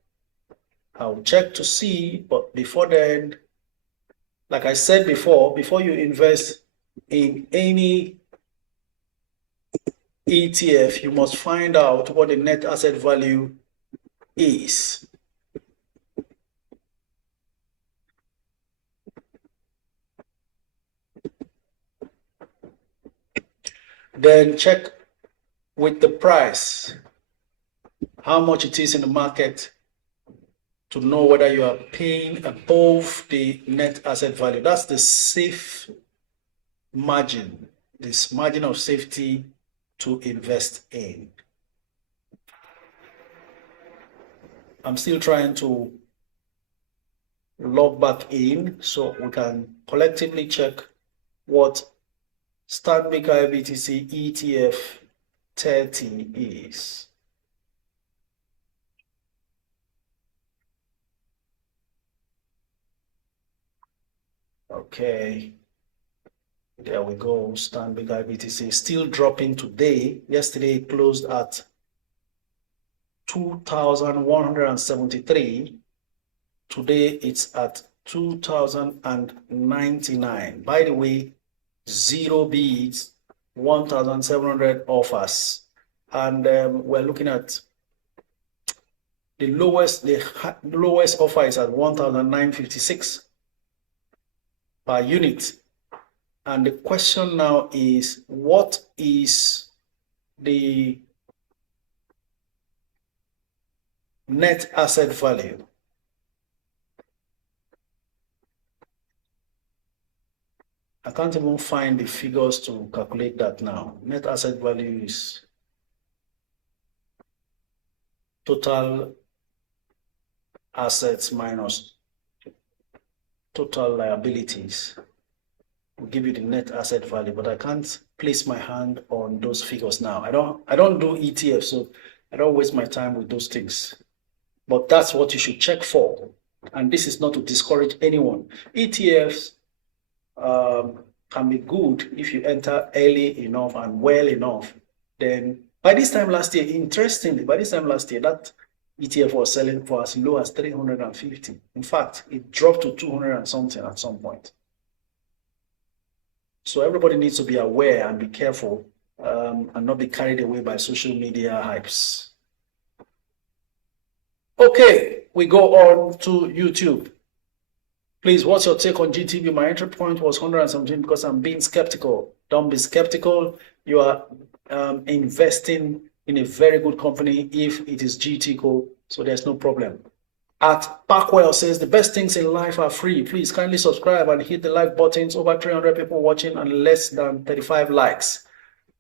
I'll check to see, but before then, like I said before you invest in any ETF, you must find out what the net asset value is. Then check with the price, how much it is in the market, to know whether you are paying above the net asset value. That's the safe margin, this margin of safety to invest in. I'm still trying to log back in so we can collectively check what Stanbic IBTC ETF 30 is. Okay, there we go. Stanbic IBTC still dropping today. Yesterday it closed at 2,173. Today it's at 2,099. By the way, 0 bids, 1,700 offers, and we're looking at the lowest offer is at 1,956 per unit. And the question now is, what is the net asset value? I can't even find the figures to calculate that now. Net asset value is total assets minus total liabilities. Will give you the net asset value, but I can't place my hand on those figures now. I don't do ETF, so I don't waste my time with those things. But that's what you should check for. And this is not to discourage anyone. ETFs can be good if you enter early enough and well enough. Then by this time last year, interestingly, that ETF was selling for as low as 350. In fact, it dropped to 200 and something at some point. So everybody needs to be aware and be careful and not be carried away by social media hypes. Okay, we go on to YouTube. Please, what's your take on GTB? My entry point was 117 because I'm being skeptical. Don't be skeptical. You are investing in a very good company if it is GTCO, so there's no problem. At Parkwell says, the best things in life are free. Please kindly subscribe and hit the like buttons. Over 300 people watching and less than 35 likes.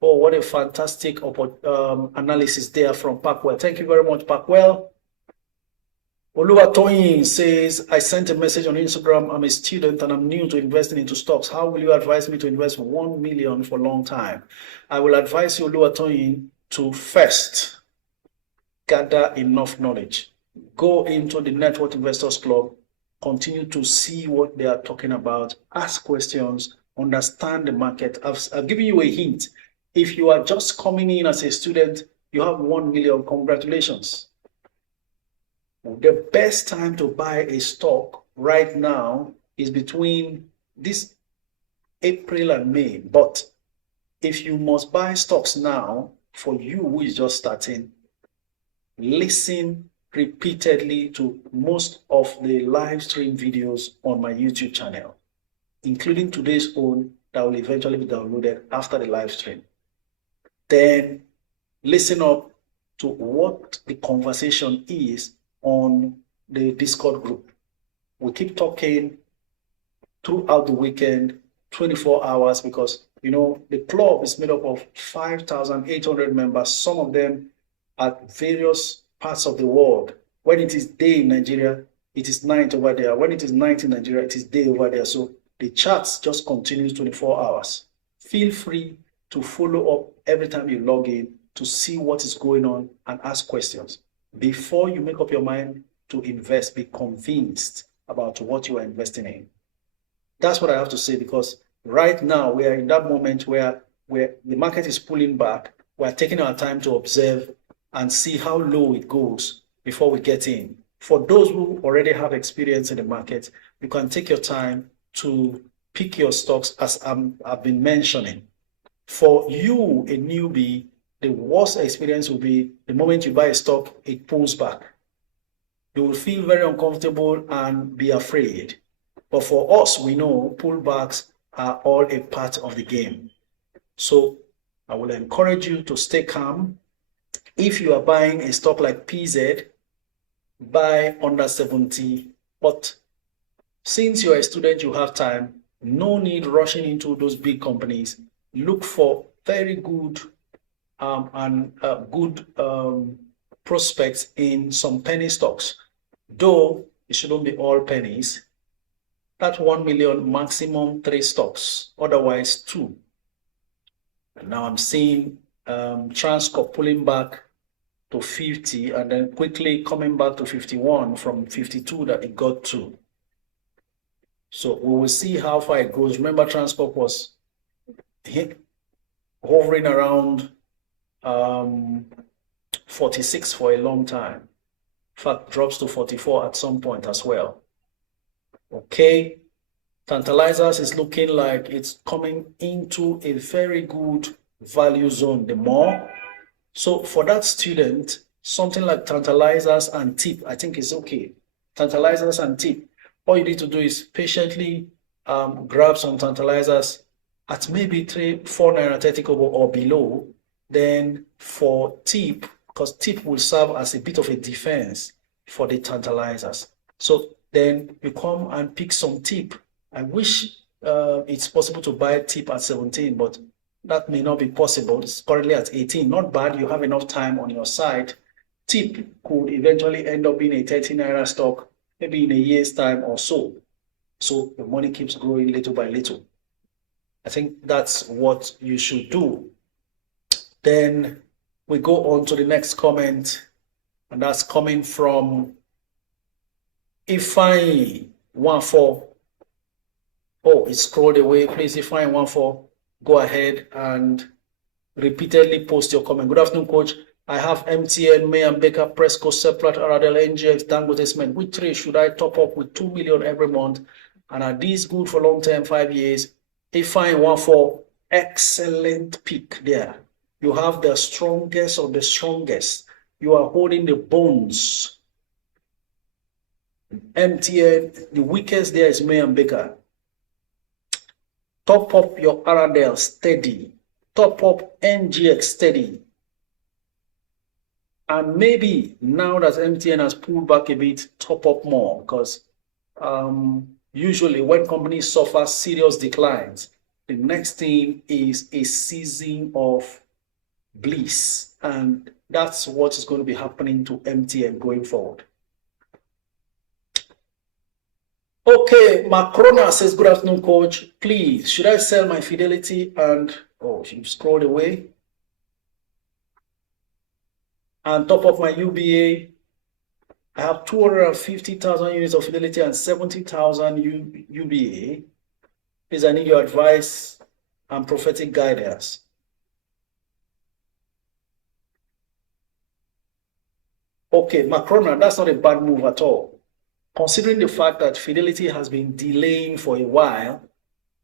Oh, what a fantastic analysis there from Parkwell. Thank you very much, Parkwell. Oluwatoyin says, I sent a message on Instagram. I'm a student and I'm new to investing into stocks. How will you advise me to invest for 1 million for a long time? I will advise you, Oluwatoyin, to first gather enough knowledge. go into the Network Investors Club, continue to see what they are talking about, ask questions, understand the market. I've given you a hint. If you are just coming in as a student, you have 1 million, congratulations. The best time to buy a stock right now is between this April and May. But if you must buy stocks now, for you who is just starting, listen repeatedly to most of the live stream videos on my YouTube channel, including today's own that will eventually be downloaded after the live stream. Then listen up to what the conversation is on the Discord group. We keep talking throughout the weekend, 24 hours, because you know the club is made up of 5,800 members, some of them at various parts of the world. When it is day in Nigeria, it is night over there. When it is night in Nigeria, it is day over there. So the chats just continues 24 hours. Feel free to follow up every time you log in to see what is going on and ask questions. Before you make up your mind to invest, be convinced about what you are investing in. That's what I have to say, because right now we are in that moment where the market is pulling back. We're taking our time to observe and see how low it goes before we get in. For those who already have experience in the market, you can take your time to pick your stocks, as I've been mentioning. For you, a newbie, the worst experience will be the moment you buy a stock, it pulls back. You will feel very uncomfortable and be afraid. But for us, we know pullbacks are all a part of the game. So I will encourage you to stay calm. If you are buying a stock like PZ, buy under 70. But since you're a student, you have time, no need rushing into those big companies. Look for very good prospects in some penny stocks. Though it shouldn't be all pennies. That 1 million, maximum 3 stocks, otherwise 2. And now I'm seeing Transcorp pulling back to 50 and then quickly coming back to 51 from 52 that it got to. So we will see how far it goes. Remember, Transcorp was hovering around 46 for a long time. In fact, drops to 44 at some point as well. Okay, Tantalizers is looking like it's coming into a very good value zone, the more. So for that student, something like Tantalizers and Tip, I think is okay. Tantalizers and Tip. All you need to do is patiently grab some Tantalizers at maybe 3-4 Naira 30 kobo or below. Then for Tip, because Tip will serve as a bit of a defense for the Tantalizers. So then you come and pick some Tip. I wish it's possible to buy Tip at 17, but that may not be possible. It's currently at 18. Not bad. You have enough time on your side. Tip could eventually end up being a 30 Naira stock, maybe in a year's time or so. So the money keeps growing little by little. I think that's what you should do. Then we go on to the next comment, and that's coming from Ifeanyi 14. Oh, it scrolled away. Please, Ifeanyi 14, go ahead and repeatedly post your comment. Good afternoon, coach. I have MTN, May and Baker, Presco, Seplat, Aradel, NGX, Dangote Cement. Which three should I top up with 2 million every month? And are these good for long term, 5 years? Ifeanyi 14, excellent pick there. You have the strongest of the strongest. You are holding the bones. MTN, the weakest there is May and Baker. Top up your Aradel steady. Top up NGX steady. And maybe now that MTN has pulled back a bit, top up more, because usually when companies suffer serious declines, the next thing is a season of bliss. And that's what is going to be happening to MTN going forward. Okay, Macrona says, good afternoon, coach. Please, should I sell my Fidelity and, oh, she scrolled away, and top up my UBA I have 250,000 units of Fidelity and 70,000 UBA. Please, I need your advice and prophetic guidance. Okay, Macron, that's not a bad move at all. Considering the fact that Fidelity has been delaying for a while,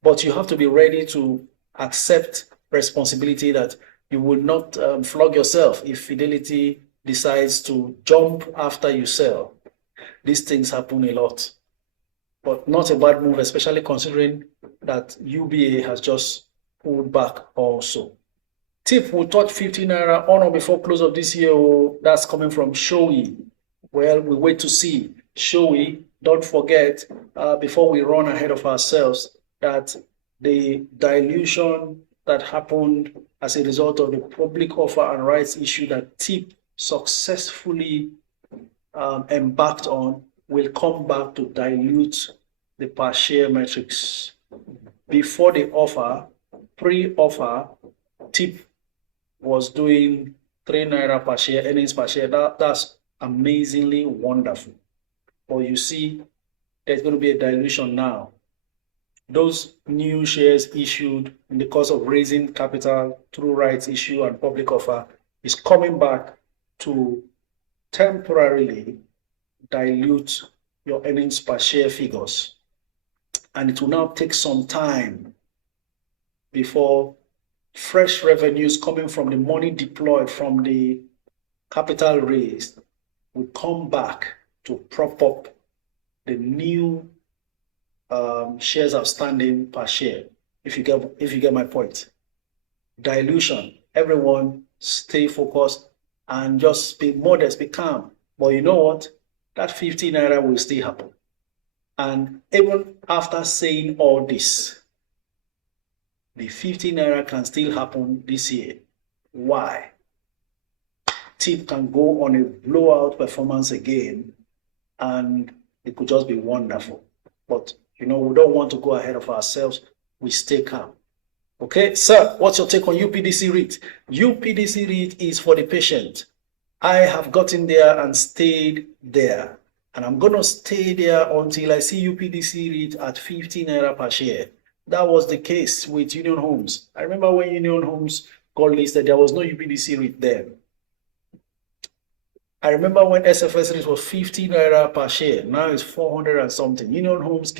but you have to be ready to accept responsibility that you will not flog yourself if Fidelity decides to jump after you sell. These things happen a lot, but not a bad move, especially considering that UBA has just pulled back also. Tip will touch 50 naira on or before close of this year. That's coming from Shoei. Well, we wait to see. Shoei, don't forget, before we run ahead of ourselves, that the dilution that happened as a result of the public offer and rights issue that TIP successfully embarked on will come back to dilute the per share metrics. Before the offer, pre-offer, TIP was doing 3 naira per share, earnings per share. That's amazingly wonderful. But you see, there's going to be a dilution now. Those new shares issued in the course of raising capital through rights issue and public offer is coming back to temporarily dilute your earnings per share figures. And it will now take some time before fresh revenues coming from the money deployed from the capital raised will come back to prop up the new shares outstanding per share. If you get my point. Dilution. Everyone stay focused and just be modest, be calm. But you know what? That 50 naira will still happen. And even after saying all this, the 50 naira can still happen this year. Why? TIP can go on a blowout performance again, and it could just be wonderful. But, you know, we don't want to go ahead of ourselves. We stay calm. Okay, sir, what's your take on UPDC REIT? UPDC REIT is for the patient. I have gotten there and stayed there. And I'm going to stay there until I see UPDC REIT at 15 naira per share. That was the case with Union Homes. I remember when Union Homes got listed, there was no UPDC REIT then. I remember when SFS REIT was 50 naira per share. Now it's 400 and something. Union Homes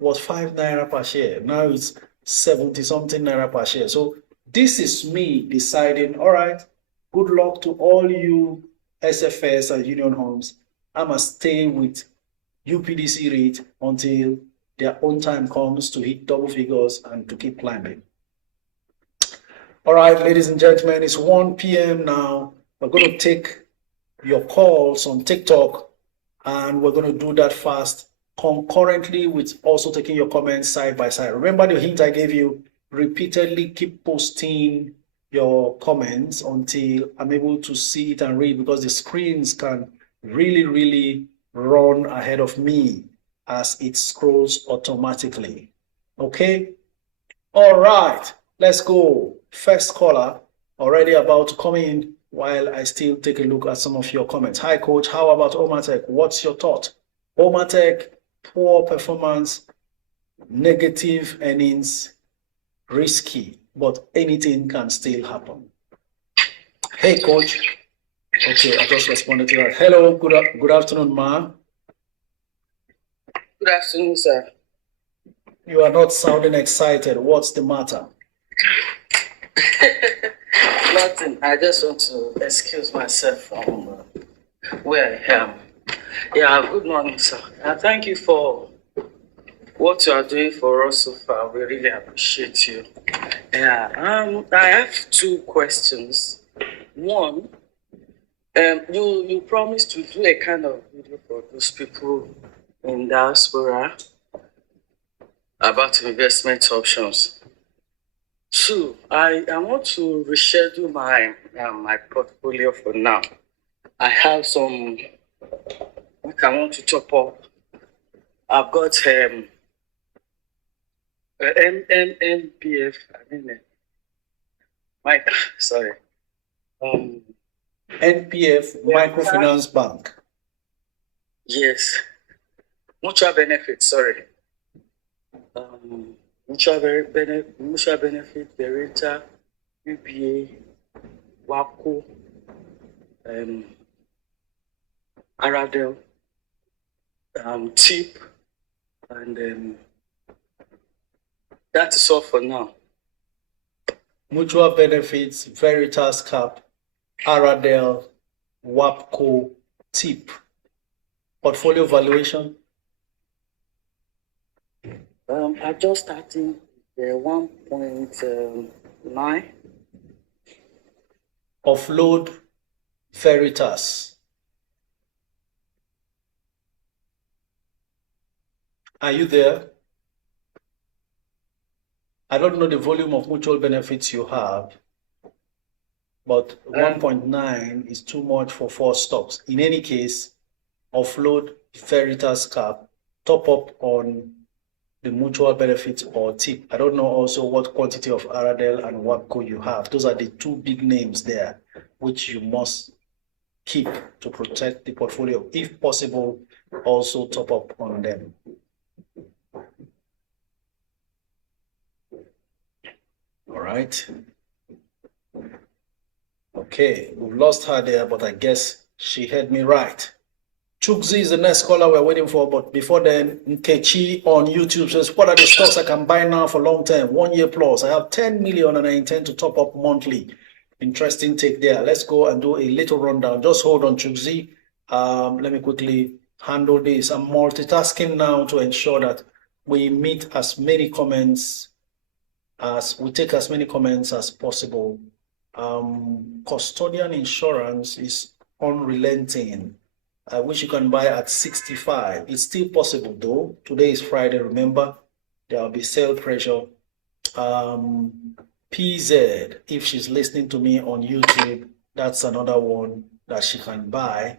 was 5 naira per share. Now it's 70 something naira per share. So this is me deciding, all right, good luck to all you SFS and Union Homes. I must stay with UPDC REIT until their own time comes to hit double figures and to keep climbing. All right, ladies and gentlemen, it's 1 p.m. now. We're going to take your calls on TikTok, and we're going to do that fast concurrently with also taking your comments side by side. Remember the hint I gave you, repeatedly keep posting your comments until I'm able to see it and read, because the screens can really run ahead of me as it scrolls automatically. Okay? All right, let's go. First caller already about to come in while I still take a look at some of your comments. Hi, coach. How about Omatech? What's your thought? Omatech, poor performance, negative earnings, risky, but anything can still happen. Hey, coach. Okay, I just responded to that. Hello, good afternoon, ma. Good afternoon, sir. You are not sounding excited. What's the matter? Nothing. I just want to excuse myself from where I am. Yeah, good morning, sir. And thank you for what you are doing for us so far. We really appreciate you. Yeah, I have 2 questions. One, you promised to do a kind of video for those people in Diaspora about investment options. 2, I want to reschedule my portfolio for now. I have some I want to top up. I've got NPF. NPF Microfinance Bank. Yes. Mutual benefit, sorry. Mutual benefit, Beretta, UBA, WAPCO, Aradel, TIP, and that is all for now. Mutual benefits, Veritas Cap, Aradel, WAPCO, TIP. Portfolio valuation? I just starting the 1.9. Offload, Veritas. Are you there? I don't know the volume of mutual benefits you have, but 1.9 is too much for 4 stocks. In any case, offload Veritas Cap, top up on the mutual benefits or TIP. I don't know also what quantity of Aradel and WAPCO you have. Those are the 2 big names there, which you must keep to protect the portfolio. If possible, also top up on them. All right. Okay, we've lost her there, but I guess she heard me right. Chukzi is the next caller we're waiting for, but before then, Nkechi on YouTube says, what are the stocks I can buy now for long term, 1 year plus? I have 10 million and I intend to top up monthly. Interesting take there. Let's go and do a little rundown. Just hold on, Chukzi. Let me quickly handle this. I'm multitasking now to ensure that we meet as many comments as we take as many comments as possible. Custodian insurance is unrelenting. I wish you can buy at 65. It's still possible though. Today is Friday, remember. There will be sale pressure. PZ, if she's listening to me on YouTube, that's another one that she can buy.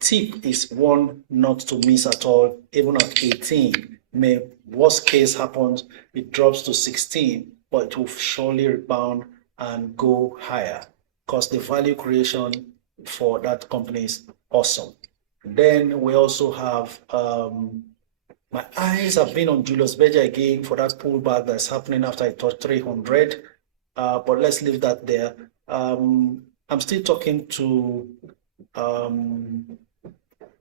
TIP is one not to miss at all, even at 18. May worst case happens, it drops to 16, but it will surely rebound and go higher because the value creation for that company is awesome. Then we also have, my eyes have been on Julius Berger again for that pullback that's happening after I touched 300. But let's leave that there. I'm still talking to,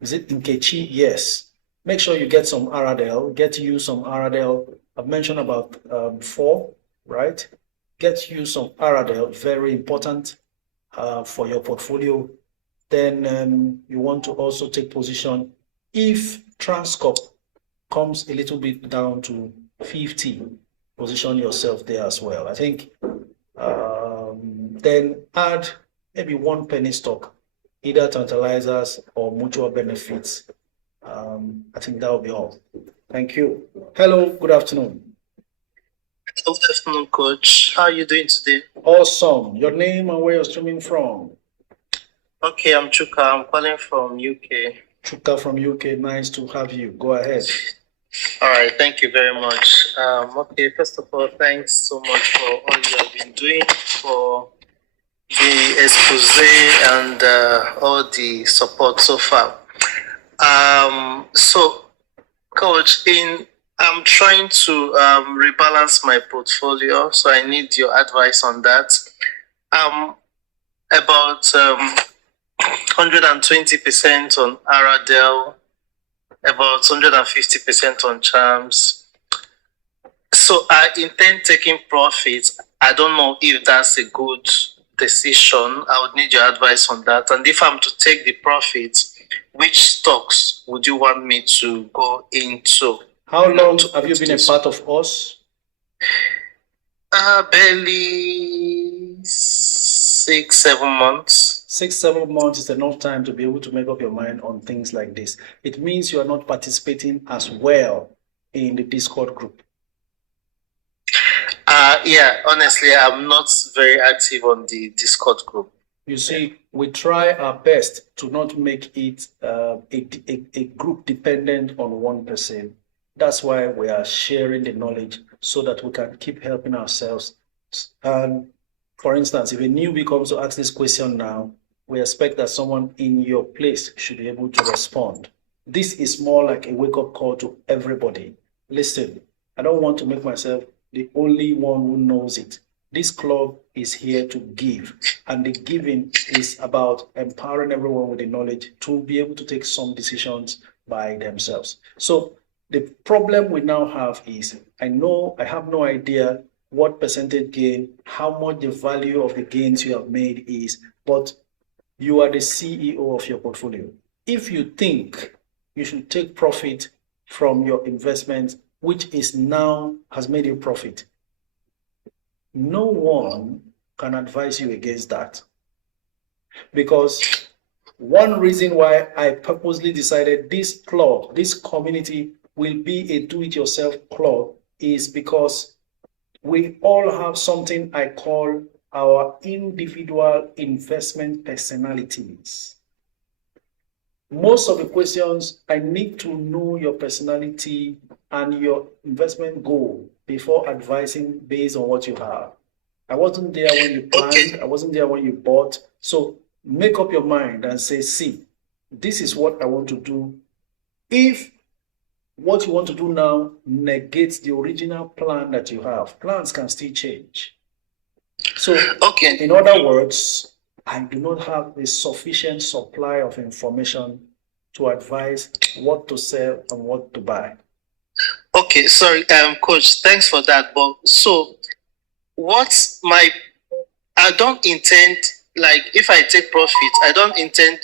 is it Nkechi? Yes. Make sure you get some Aradel, get you some Aradel. I've mentioned about 4, right? Get you some Aradel, very important for your portfolio. Then you want to also take position if Transcorp comes a little bit down to 50, position yourself there as well. I think then add maybe 1 penny stock, either tantalizers or mutual benefits. I think that will be all. Thank you. Hello, good afternoon. Good afternoon, Coach. How are you doing today? Awesome. Your name and where you're streaming from? Okay, I'm Chuka. I'm calling from UK. Chuka from UK. Nice to have you. Go ahead. All right. Thank you very much. Okay, first of all, thanks so much for all you have been doing, for the expose and all the support so far. So, Coach, I'm trying to rebalance my portfolio, so I need your advice on that. About 120% on Aradel, about 150% on Charms. So I intend taking profits. I don't know if that's a good decision. I would need your advice on that. And if I'm to take the profits, which stocks would you want me to go into? How long have you been a part of us? Barely 6-7 months. 6-7 months is enough time to be able to make up your mind on things like this. It means you are not participating as well in the Discord group. Yeah, honestly, I'm not very active on the Discord group. You see, we try our best to not make it a group dependent on one person. That's why we are sharing the knowledge so that we can keep helping ourselves. And for instance, if a newbie comes to ask this question now, we expect that someone in your place should be able to respond. this is more like a wake-up call to everybody. Listen, I don't want to make myself the only one who knows it. This club is here to give, and the giving is about empowering everyone with the knowledge to be able to take some decisions by themselves. So the problem we now have is, I have no idea what percentage gain, how much the value of the gains you have made is, but you are the CEO of your portfolio. If you think you should take profit from your investment, which is now has made you profit, no one can advise you against that. Because one reason why I purposely decided this club, this community will be a do-it-yourself club is because we all have something I call our individual investment personalities. Most of the questions, I need to know your personality and your investment goal before advising based on what you have. I wasn't there when you planned, I wasn't there when you bought. So make up your mind and say, see, this is what I want to do. If what you want to do now negates the original plan that you have, plans can still change. So, in other words, I do not have a sufficient supply of information to advise what to sell and what to buy. Okay, sorry, Coach, thanks for that. But so, I don't intend, like, if I take profit, I don't intend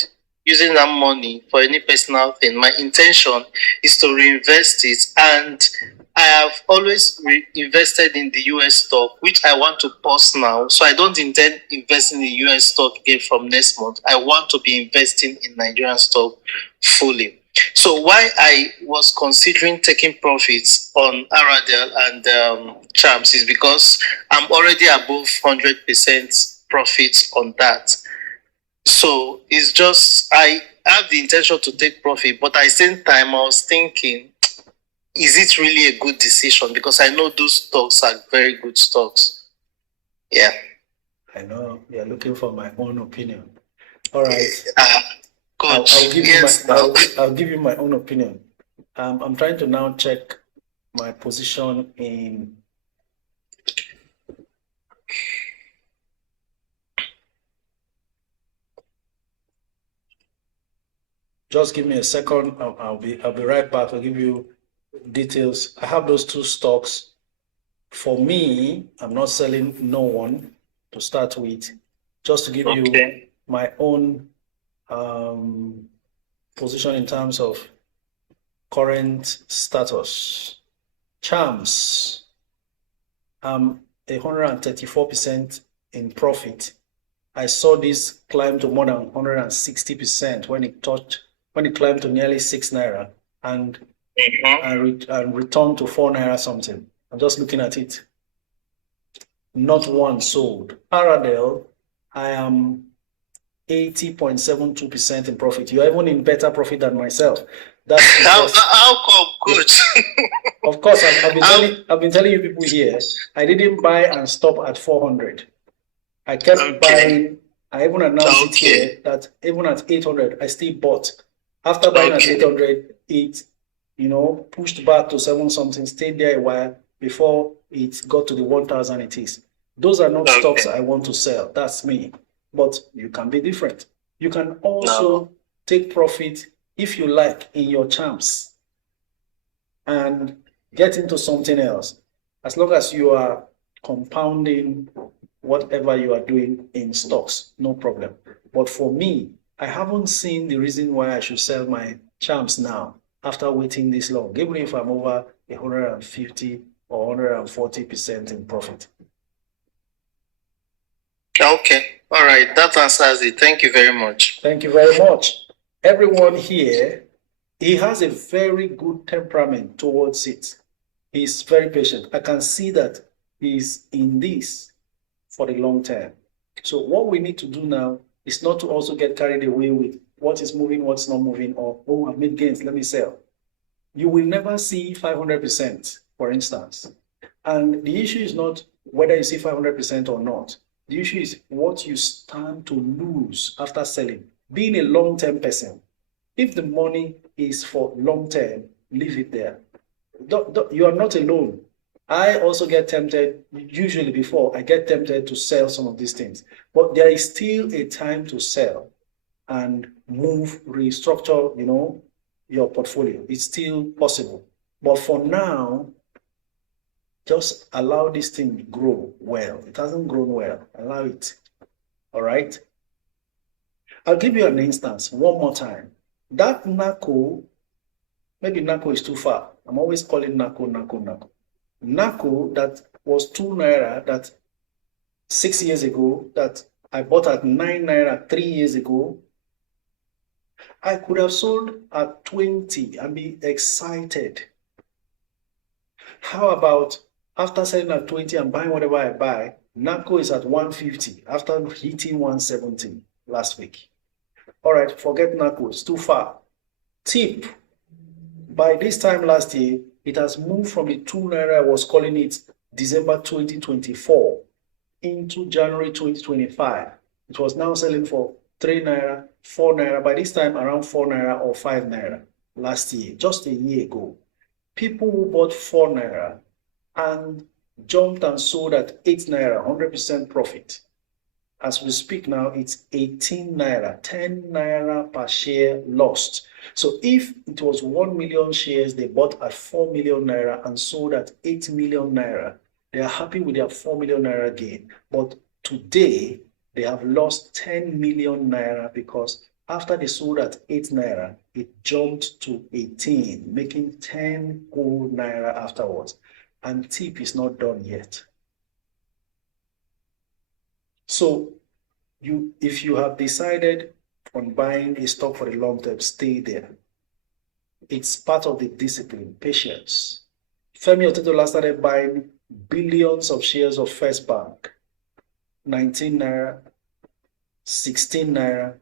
using that money for any personal thing. My intention is to reinvest it, and I have always invested in the US stock, which I want to pause now. So I don't intend investing in US stock again from next month. I want to be investing in Nigerian stock fully. So why I was considering taking profits on Aradel and Champs is because I'm already above 100% profits on that. So it's just, I have the intention to take profit, but at the same time, I was thinking, is it really a good decision? Because I know those stocks are very good stocks. Yeah. I know you're looking for my own opinion. All right. Coach, I'll give you my own opinion. I'm trying to now check my position in just give me a second. I'll be right back. I'll give you details. I have those two stocks. For me, I'm not selling no one to start with, just to give you my own position in terms of current status. Champs, I'm 134% in profit. I saw this climb to more than 160% when it climbed to nearly 6 naira and returned to 4 naira something. I'm just looking at it. Not one sold. Aradel, I am 80.72% in profit. You're even in better profit than myself. That's how come, Coach? Of course, I've been telling you people here, I didn't buy and stop at 400. I kept buying. I even announced it here that even at 800, I still bought. After buying at 800, it pushed back to 7 something, stayed there a while before it got to the 1,000 it is. Those are not stocks I want to sell. That's me. But you can be different. You can also take profit if you like in your champs and get into something else. As long as you are compounding whatever you are doing in stocks, no problem. But for me, I haven't seen the reason why I should sell my champs now after waiting this long, even if I'm over 150 or 140% in profit. Okay. All right. That answers it. Thank you very much. Thank you very much. Everyone here, he has a very good temperament towards it. He's very patient. I can see that he's in this for the long term. So what we need to do now is not to also get carried away with what is moving, what's not moving, or, oh, I've made gains, let me sell. You will never see 500%, for instance. And the issue is not whether you see 500% or not. The issue is what you stand to lose after selling. Being a long-term person, If the money is for long term, leave it there. You are not alone. I also get tempted, usually before, I get tempted to sell some of these things. But there is still a time to sell and move, restructure, your portfolio. It's still possible. But for now, just allow this thing to grow well. It hasn't grown well. Allow it. All right? I'll give you an instance one more time. That NACO, maybe NACO is too far. I'm always calling NACO. NACO that was 2 naira that 6 years ago, that I bought at 9 naira 3 years ago, I could have sold at 20 and be excited. How about after selling at 20 and buying whatever I buy, NACO is at 150 after hitting 170 last week. All right, forget NACO, it's too far. Tip, by this time last year, it has moved from the 2 naira I was calling it December 2024 into January 2025. It was now selling for 3 naira, 4 naira, by this time around 4 naira or 5 naira last year, just a year ago. People who bought 4 naira and jumped and sold at 8 naira, 100% profit. As we speak now, it's 18 naira, 10 naira per share lost. So if it was 1 million shares, they bought at 4 million naira and sold at 8 million naira. They are happy with their 4 million naira gain. But today, they have lost 10 million naira because after they sold at 8 naira, it jumped to 18, making 10 gold naira afterwards. And tip is not done yet. So if you have decided on buying a stock for the long term, stay there. It's part of the discipline, patience. Femi Otedola started buying billions of shares of First Bank. 19 naira, 16 naira,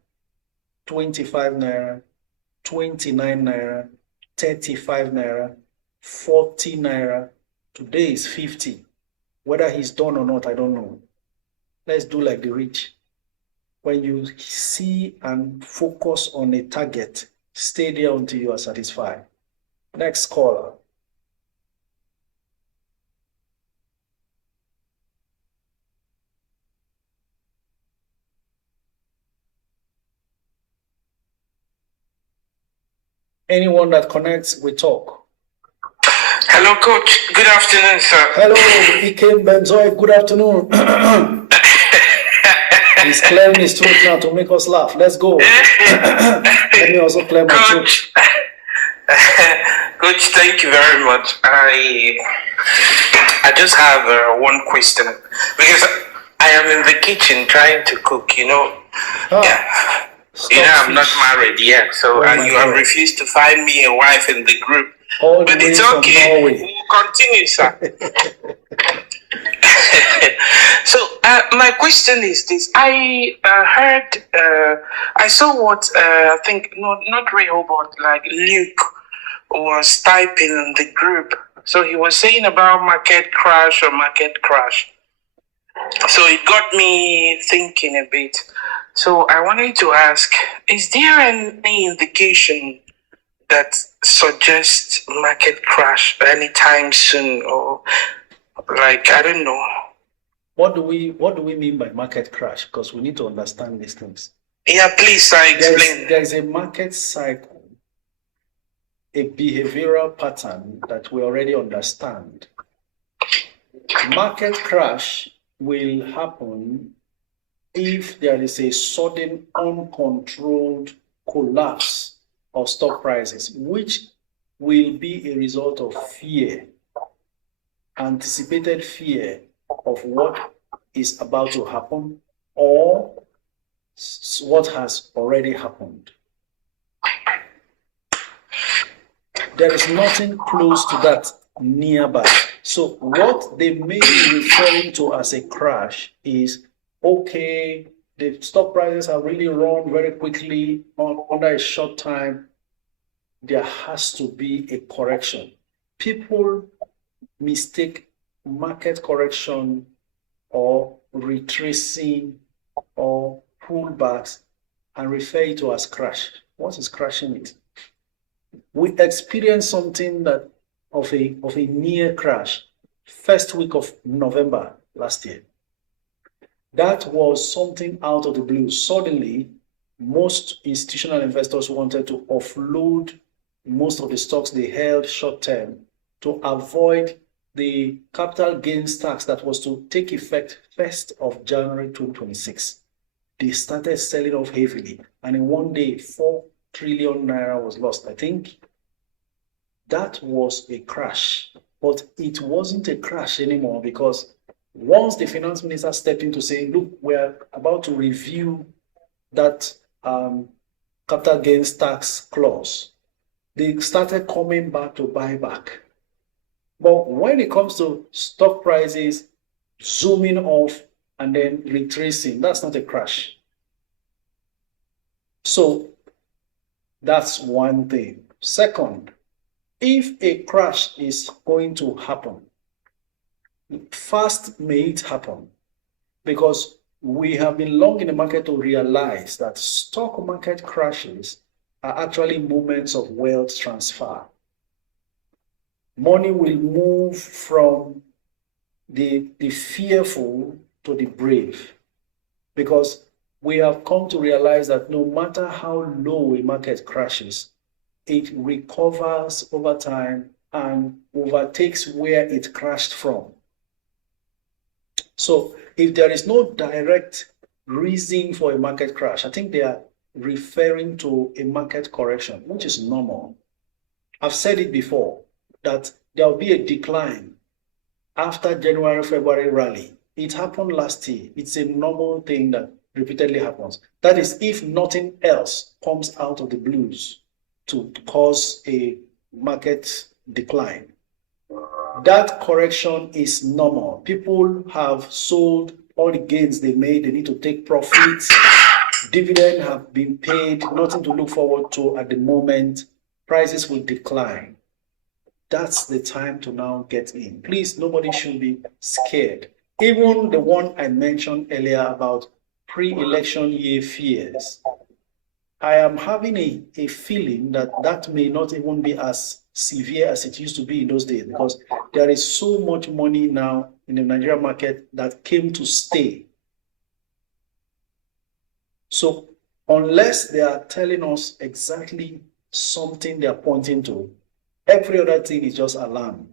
25 naira, 29 naira, 35 naira, 40 naira. Today is 50. Whether he's done or not, I don't know. Let's do like the rich. When you see and focus on a target, stay there until you are satisfied. Next caller. Anyone that connects, we talk. Hello, Coach. Good afternoon, sir. Hello, Ikem Benzoy. Good afternoon. He's clearing his throat now to make us laugh. Let's go. Let me also clear my throat. Coach, thank you very much. I just have one question because I am in the kitchen trying to cook. Yeah. I'm not married yet, so and you have refused to find me a wife in the group. But it's okay. We'll continue, sir. So my question is this: I saw what I think not Rehoboth, like Luke was typing in the group. So he was saying about market crash. So it got me thinking a bit. So I wanted to ask: is there any indication that suggests market crash anytime soon, or like I don't know? What do we mean by market crash? Because we need to understand these things. Yeah, please, explain. There is a market cycle, a behavioral pattern that we already understand. Market crash will happen if there is a sudden uncontrolled collapse of stock prices, which will be a result of fear, anticipated fear of what is about to happen or what has already happened. There is nothing close to that nearby. So what they may be referring to as a crash is, okay, the stock prices have really run very quickly under a short time. There has to be a correction. People mistake market correction or retracing or pullbacks and refer it to as crash. What is crashing it? We experienced something that of a near crash first week of November last year. That was something out of the blue. Suddenly, most institutional investors wanted to offload most of the stocks they held short term to avoid the capital gains tax that was to take effect 1st of January 2026. They started selling off heavily, and in one day, 4 trillion naira was lost. I think that was a crash, but it wasn't a crash anymore, because once the finance minister stepped in to say, look, we're about to review that capital gains tax clause, they started coming back to buy back. But when it comes to stock prices zooming off and then retracing, that's not a crash. So that's one thing. Second, if a crash is going to happen, fast may it happen, because we have been long in the market to realize that stock market crashes are actually moments of wealth transfer. Money will move from the fearful to the brave, because we have come to realize that no matter how low a market crashes, it recovers over time and overtakes where it crashed from. So if there is no direct reason for a market crash, I think they are referring to a market correction, which is normal. I've said it before, that there will be a decline after January-February rally. It happened last year. It's a normal thing that repeatedly happens. That is, if nothing else comes out of the blues to cause a market decline. That correction is normal. People have sold all the gains they made. They need to take profits. Dividend have been paid. Nothing to look forward to at the moment. Prices will decline. That's the time to now get in. Please, nobody should be scared. Even the one I mentioned earlier about pre-election year fears, I am having a feeling that that may not even be as severe as it used to be in those days, because there is so much money now in the Nigerian market that came to stay. So unless they are telling us exactly something they are pointing to, every other thing is just alarm.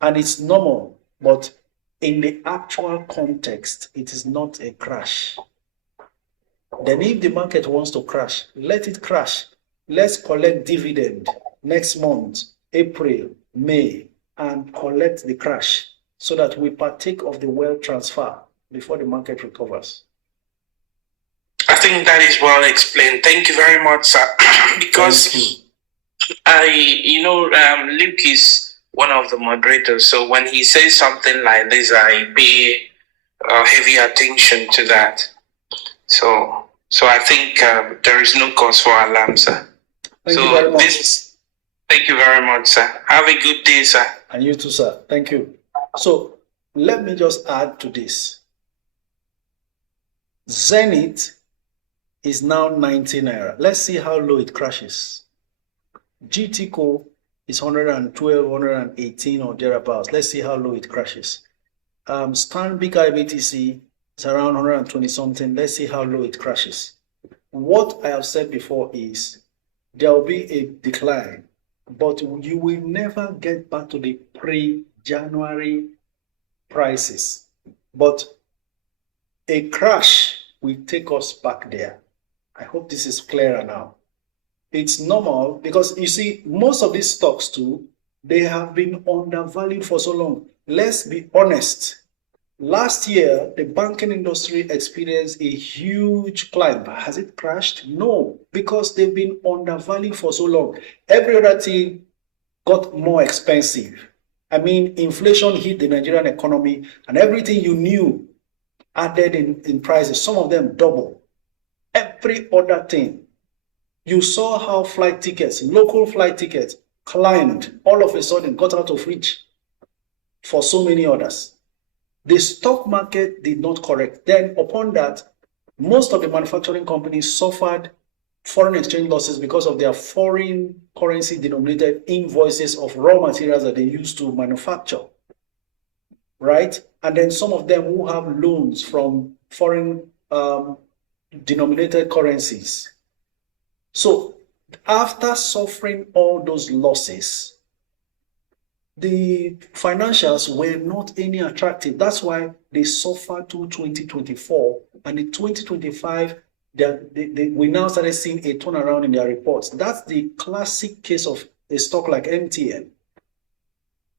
And it's normal, but in the actual context, it is not a crash. Then if the market wants to crash, let it crash. Let's collect dividend next month, April, May, and collect the crash so that we partake of the wealth transfer before the market recovers. I think that is well explained. Thank you very much, sir. Because Luke is one of the moderators, so when he says something like this, I pay heavy attention to that. So I think there is no cause for alarm, sir. Thank you very much. Thank you very much, sir. Have a good day, sir. And you too, sir. Thank you. So let me just add to this. Zenith is now 90 naira. Let's see how low it crashes. GTCO is 112, 118 or thereabouts. Let's see how low it crashes. Stanbic IBTC is around 120 something. Let's see how low it crashes. What I have said before is there will be a decline, but you will never get back to the pre-January prices. But a crash will take us back there. I hope this is clearer now. It's normal because you see, most of these stocks too, they have been undervalued for so long. Let's be honest. Last year, the banking industry experienced a huge climb. Has it crashed? No, because they've been undervalued for so long. Every other thing got more expensive. I mean, inflation hit the Nigerian economy and everything you knew added in prices. Some of them double. Every other thing. You saw how flight tickets, local flight tickets, climbed all of a sudden, got out of reach for so many others. The stock market did not correct. Then upon that, most of the manufacturing companies suffered foreign exchange losses because of their foreign currency denominated invoices of raw materials that they use to manufacture, right? And then some of them who have loans from foreign denominated currencies. So after suffering all those losses, the financials were not any attractive. That's why they suffered to 2024. And in 2025, we now started seeing a turnaround in their reports. That's the classic case of a stock like MTN.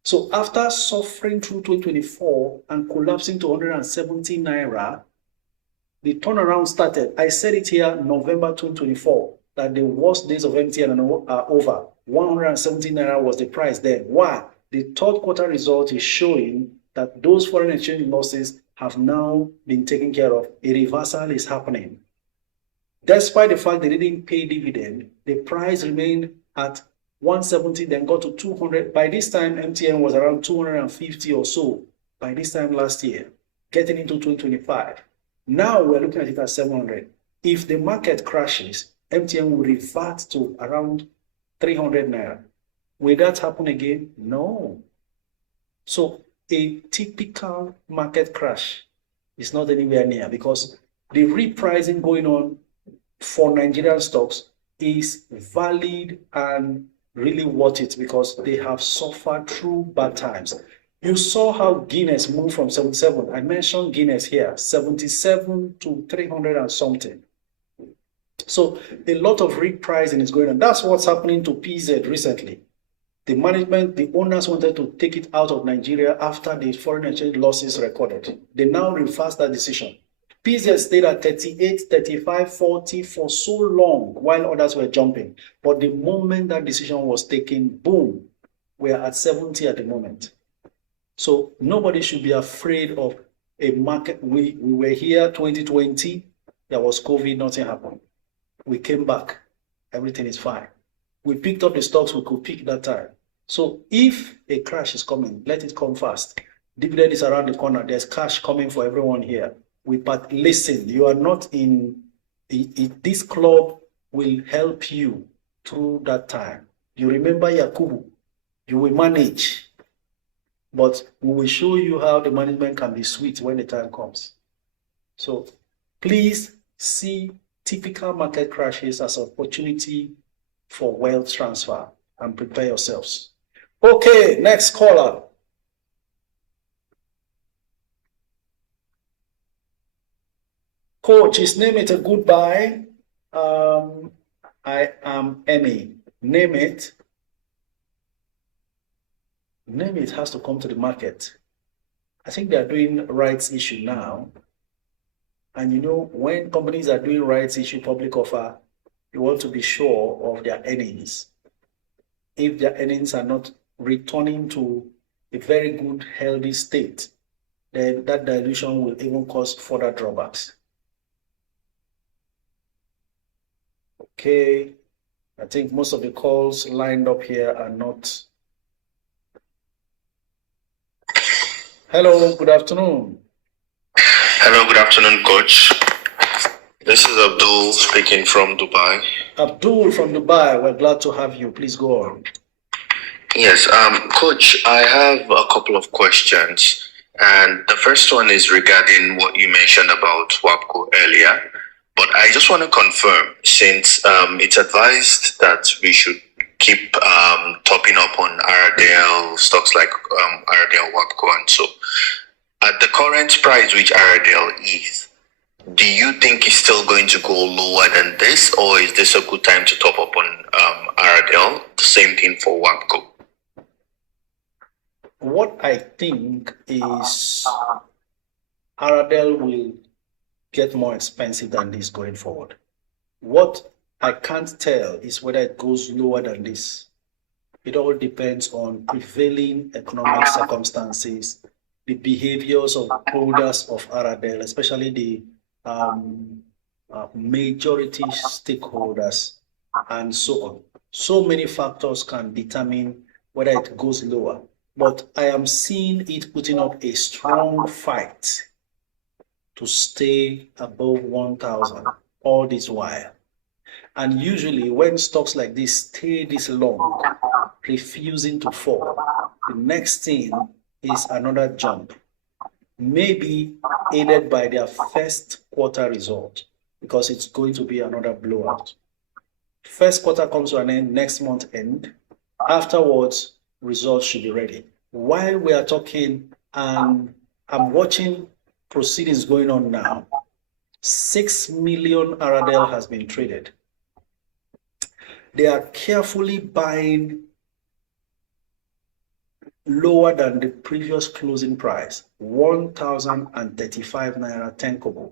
So after suffering through 2024 and collapsing to 170 Naira, the turnaround started. I said it here, November 2024, that the worst days of MTN are over. 170 Naira was the price then. Why? The third quarter result is showing that those foreign exchange losses have now been taken care of. A reversal is happening. Despite the fact they didn't pay dividend, the price remained at 170, then got to 200. By this time, MTN was around 250 or so by this time last year, getting into 2025. Now we're looking at it at 700. If the market crashes, MTN will revert to around 300 Naira. Will that happen again? No. So a typical market crash is not anywhere near, because the repricing going on for Nigerian stocks is valid and really worth it, because they have suffered through bad times. You saw how Guinness moved from 77. I mentioned Guinness here, 77 to 300 and something. So a lot of repricing is going on. That's what's happening to PZ recently. The management, the owners wanted to take it out of Nigeria after the foreign exchange losses recorded. They now reversed that decision. PZ stayed at 38, 35, 40 for so long while others were jumping. But the moment that decision was taken, boom, we are at 70 at the moment. So nobody should be afraid of a market. We were here 2020, there was COVID, nothing happened. We came back, everything is fine. We picked up the stocks we could pick that time. So if a crash is coming, let it come fast. Dividend is around the corner. There's cash coming for everyone here. But listen, you are not in, this club will help you through that time. You remember Yakubu, you will manage. But we will show you how the management can be sweet when the time comes. So please see typical market crashes as an opportunity for wealth transfer and prepare yourselves. Okay, next caller. Coach, his name is a goodbye. I am Emmy. Name it. Name it has to come to the market. I think they are doing rights issue now. And you know, when companies are doing rights issue public offer, you want to be sure of their earnings. If their earnings are not returning to a very good, healthy state, then that dilution will even cause further drawbacks. Okay, I think most of the calls lined up here are not. Hello, good afternoon. Hello, good afternoon, Coach. This is Abdul speaking from Dubai. Abdul from Dubai, we're glad to have you. Please go on. Yes, Coach, I have a couple of questions. And the first one is regarding what you mentioned about WAPCO earlier. But I just want to confirm, since it's advised that we should keep topping up on Aradel, stocks like Aradel, WAPCO, and so. At the current price which Aradel is, do you think it's still going to go lower than this, or is this a good time to top up on Aradel? The same thing for WAPCO. What I think is Aradel will get more expensive than this going forward. What I can't tell is whether it goes lower than this. It all depends on prevailing economic circumstances, the behaviors of holders of Aradel, especially the majority stakeholders, and so on. So many factors can determine whether it goes lower. But I am seeing it putting up a strong fight to stay above 1,000 all this while. And usually when stocks like this stay this long, refusing to fall, the next thing is another jump, maybe aided by their first quarter result, because it's going to be another blowout. First quarter comes to an end next month end. Afterwards, results should be ready. While we are talking, and I'm watching proceedings going on now, 6 million Aradel has been traded. They are carefully buying lower than the previous closing price, 1,035 naira 10 kobo.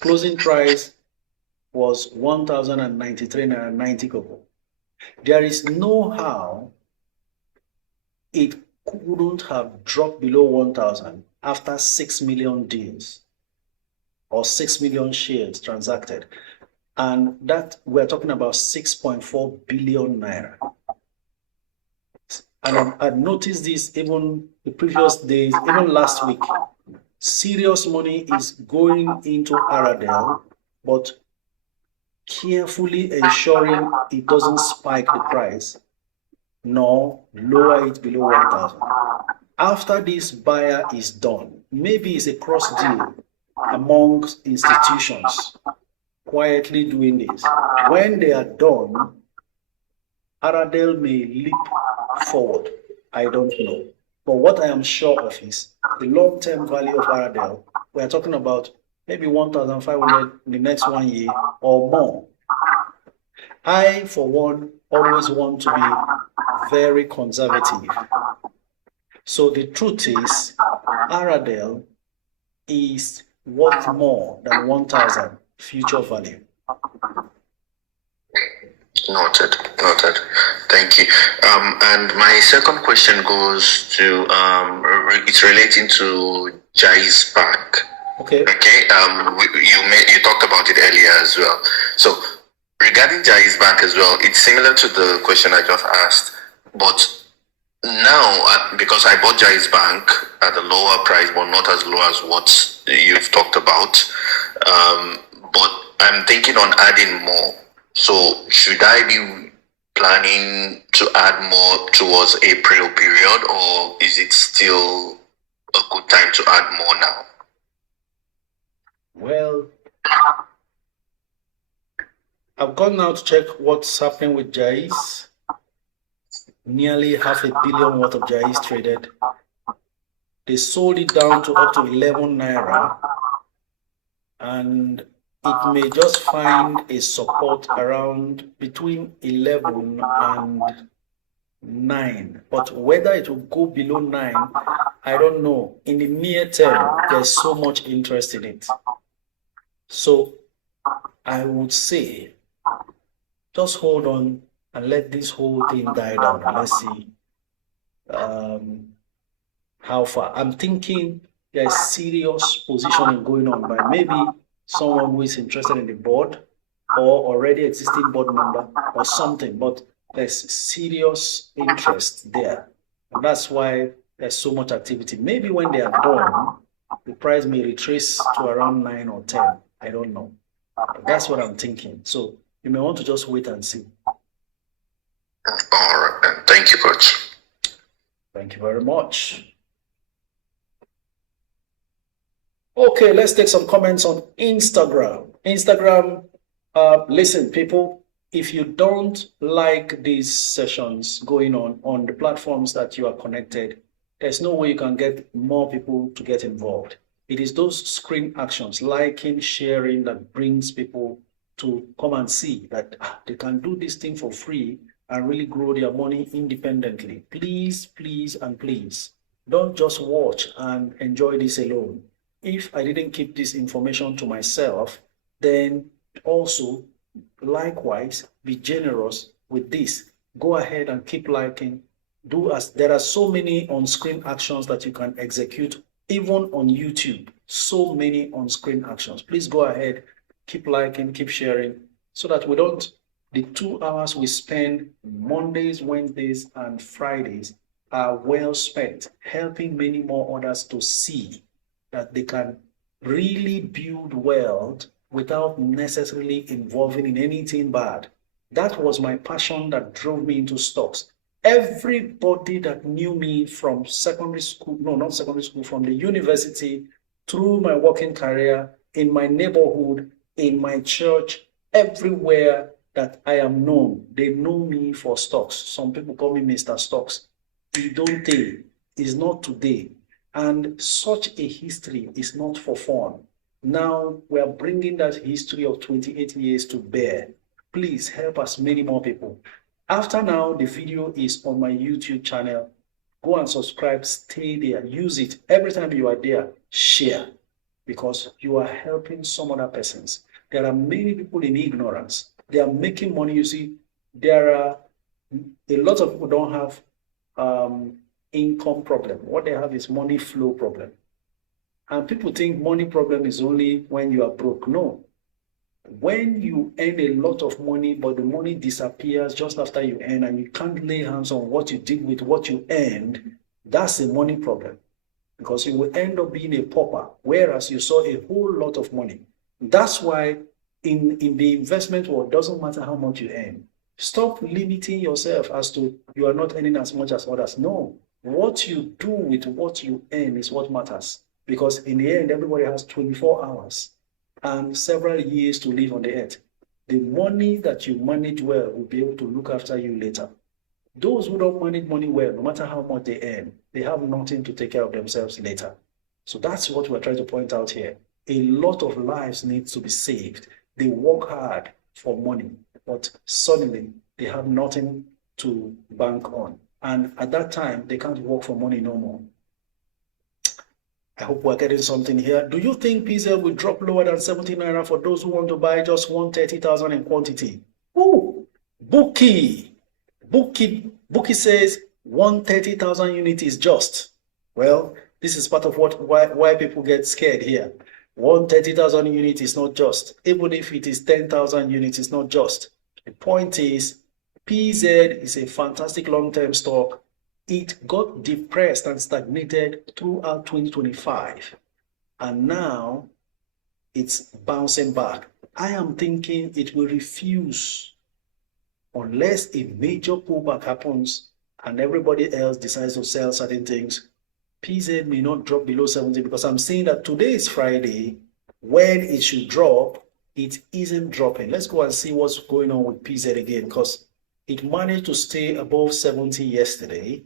Closing price was 1,093 naira 90 kobo. There is no how it couldn't have dropped below 1,000 after 6 million deals or 6 million shares transacted. And that we're talking about 6.4 billion naira. And I've noticed this even the previous days, even last week. Serious money is going into Aradel, but carefully ensuring it doesn't spike the price nor lower it below 1,000. After this buyer is done, maybe it's a cross deal amongst institutions quietly doing this. When they are done, Aradel may leap forward. I don't know. But what I am sure of is the long-term value of Aradel. We are talking about maybe 1,500 in the next 1 year or more. I, for one, always want to be very conservative. So the truth is, Aradel is worth more than 1,000 future value. Noted. Thank you. And my second question goes to it's relating to Jai's Bank. Okay. Okay. You talked about it earlier as well. So regarding Jai's Bank as well, it's similar to the question I just asked, but now because I bought Jai's Bank at a lower price, but not as low as what you've talked about. But I'm thinking on adding more. So should I be planning to add more towards April period, or is it still a good time to add more now? Well, I've gone now to check what's happening with Jais. Nearly 500 million worth of Jais traded. They sold it down to up to 11 naira, and it may just find a support around between 11 and 9. But whether it will go below 9, I don't know. In the near term, there's so much interest in it. So I would say just hold on and let this whole thing die down. Let's see how far. I'm thinking there's serious positioning going on by maybe someone who is interested in the board or already existing board member or something, but there's serious interest there. And that's why there's so much activity. Maybe when they are done, the price may retrace to around 9 or 10. I don't know. But that's what I'm thinking. So you may want to just wait and see. All right. Thank you, Coach. Thank you very much. Okay, let's take some comments on Instagram. Listen, people, if you don't like these sessions going on the platforms that you are connected, there's no way you can get more people to get involved. It is those screen actions, liking, sharing, that brings people to come and see that they can do this thing for free and really grow their money independently. Please, please, and please, don't just watch and enjoy this alone. If I didn't keep this information to myself, then also, likewise, be generous with this. Go ahead and keep liking. There are so many on-screen actions that you can execute, even on YouTube. So many on-screen actions. Please go ahead, keep liking, keep sharing, so that we don't, the 2 hours we spend Mondays, Wednesdays, and Fridays are well spent, helping many more others to see that they can really build wealth without necessarily involving in anything bad. That was my passion that drove me into stocks. Everybody that knew me from secondary school, no, not secondary school, from the university, through my working career, in my neighborhood, in my church, everywhere that I am known, they know me for stocks. Some people call me Mr. Stocks. You don't take. It's not today. And such a history is not for fun. Now we are bringing that history of 28 years to bear. Please help us, many more people. After now, the video is on my YouTube channel. Go and subscribe, stay there, use it. Every time you are there, share, because you are helping some other persons. There are many people in ignorance. They are making money. You see, there are a lot of people don't have income problem. What they have is money flow problem. And people think money problem is only when you are broke. No. When you earn a lot of money, but the money disappears just after you earn, and you can't lay hands on what you did with what you earned, that's a money problem. Because you will end up being a pauper, whereas you saw a whole lot of money. That's why in the investment world, it doesn't matter how much you earn. Stop limiting yourself as to you are not earning as much as others. No. What you do with what you earn is what matters. Because in the end, everybody has 24 hours and several years to live on the earth. The money that you manage well will be able to look after you later. Those who don't manage money well, no matter how much they earn, they have nothing to take care of themselves later. So that's what we're trying to point out here. A lot of lives need to be saved. They work hard for money, but suddenly they have nothing to bank on. And at that time, they can't work for money no more. I hope we're getting something here. Do you think PZ will drop lower than 17 naira for those who want to buy just 130,000 in quantity? Ooh, Bookie says 130,000 units is just. Well, this is part of why people get scared here. 130,000 units is not just. Even if it is 10,000 units, it's not just. The point is, PZ is a fantastic long-term stock. It got depressed and stagnated throughout 2025. And now it's bouncing back. I am thinking it will refuse unless a major pullback happens and everybody else decides to sell certain things. PZ may not drop below 70 because I'm seeing that today is Friday. When it should drop, it isn't dropping. Let's go and see what's going on with PZ again, because it managed to stay above 70 yesterday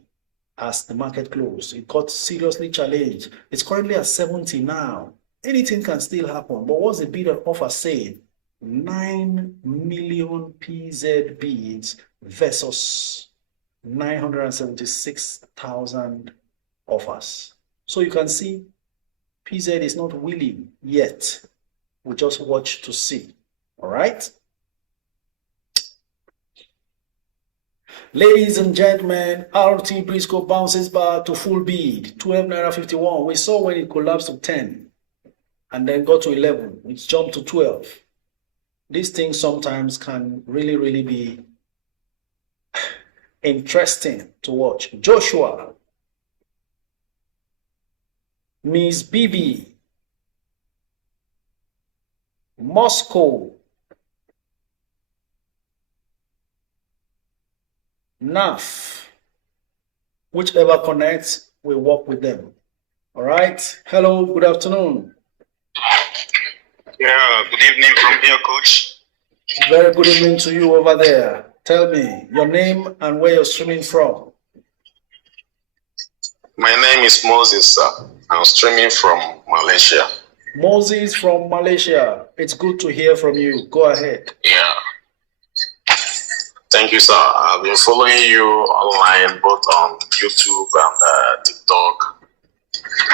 as the market closed. It got seriously challenged. It's currently at 70 now. Anything can still happen. But what's the bid and offer saying? 9 million PZ bids versus 976,000 offers. So you can see PZ is not willing yet. We just watch to see. All right. Ladies and gentlemen, RT Briscoe bounces back to full bid, 12 naira 51. We saw when it collapsed to 10 and then got to 11. It jumped to 12. These things sometimes can really be interesting to watch. Joshua, Miss BB, Moscow, NAF, whichever connects, we work with them. All right. Hello, good afternoon. Yeah, good evening from here, Coach. Very good evening to you over there. Tell me your name and where you're streaming from. My name is Moses, sir. I'm streaming from Malaysia. Moses from Malaysia. It's good to hear from you. Go ahead. Yeah. Thank you, sir. I've been following you online, both on YouTube and TikTok,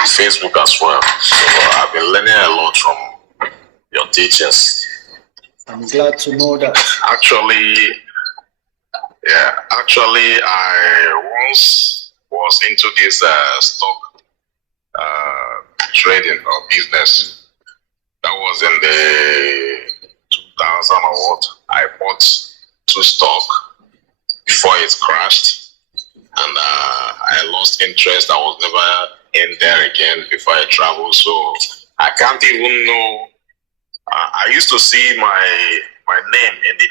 Facebook as well. So I've been learning a lot from your teachings. I'm glad to know that. Actually, I once was into this stock trading or business. That was in the 2000 or what. I bought 2 stock before it crashed, and I lost interest. I was never in there again before I traveled, so I can't even know I used to see my name in the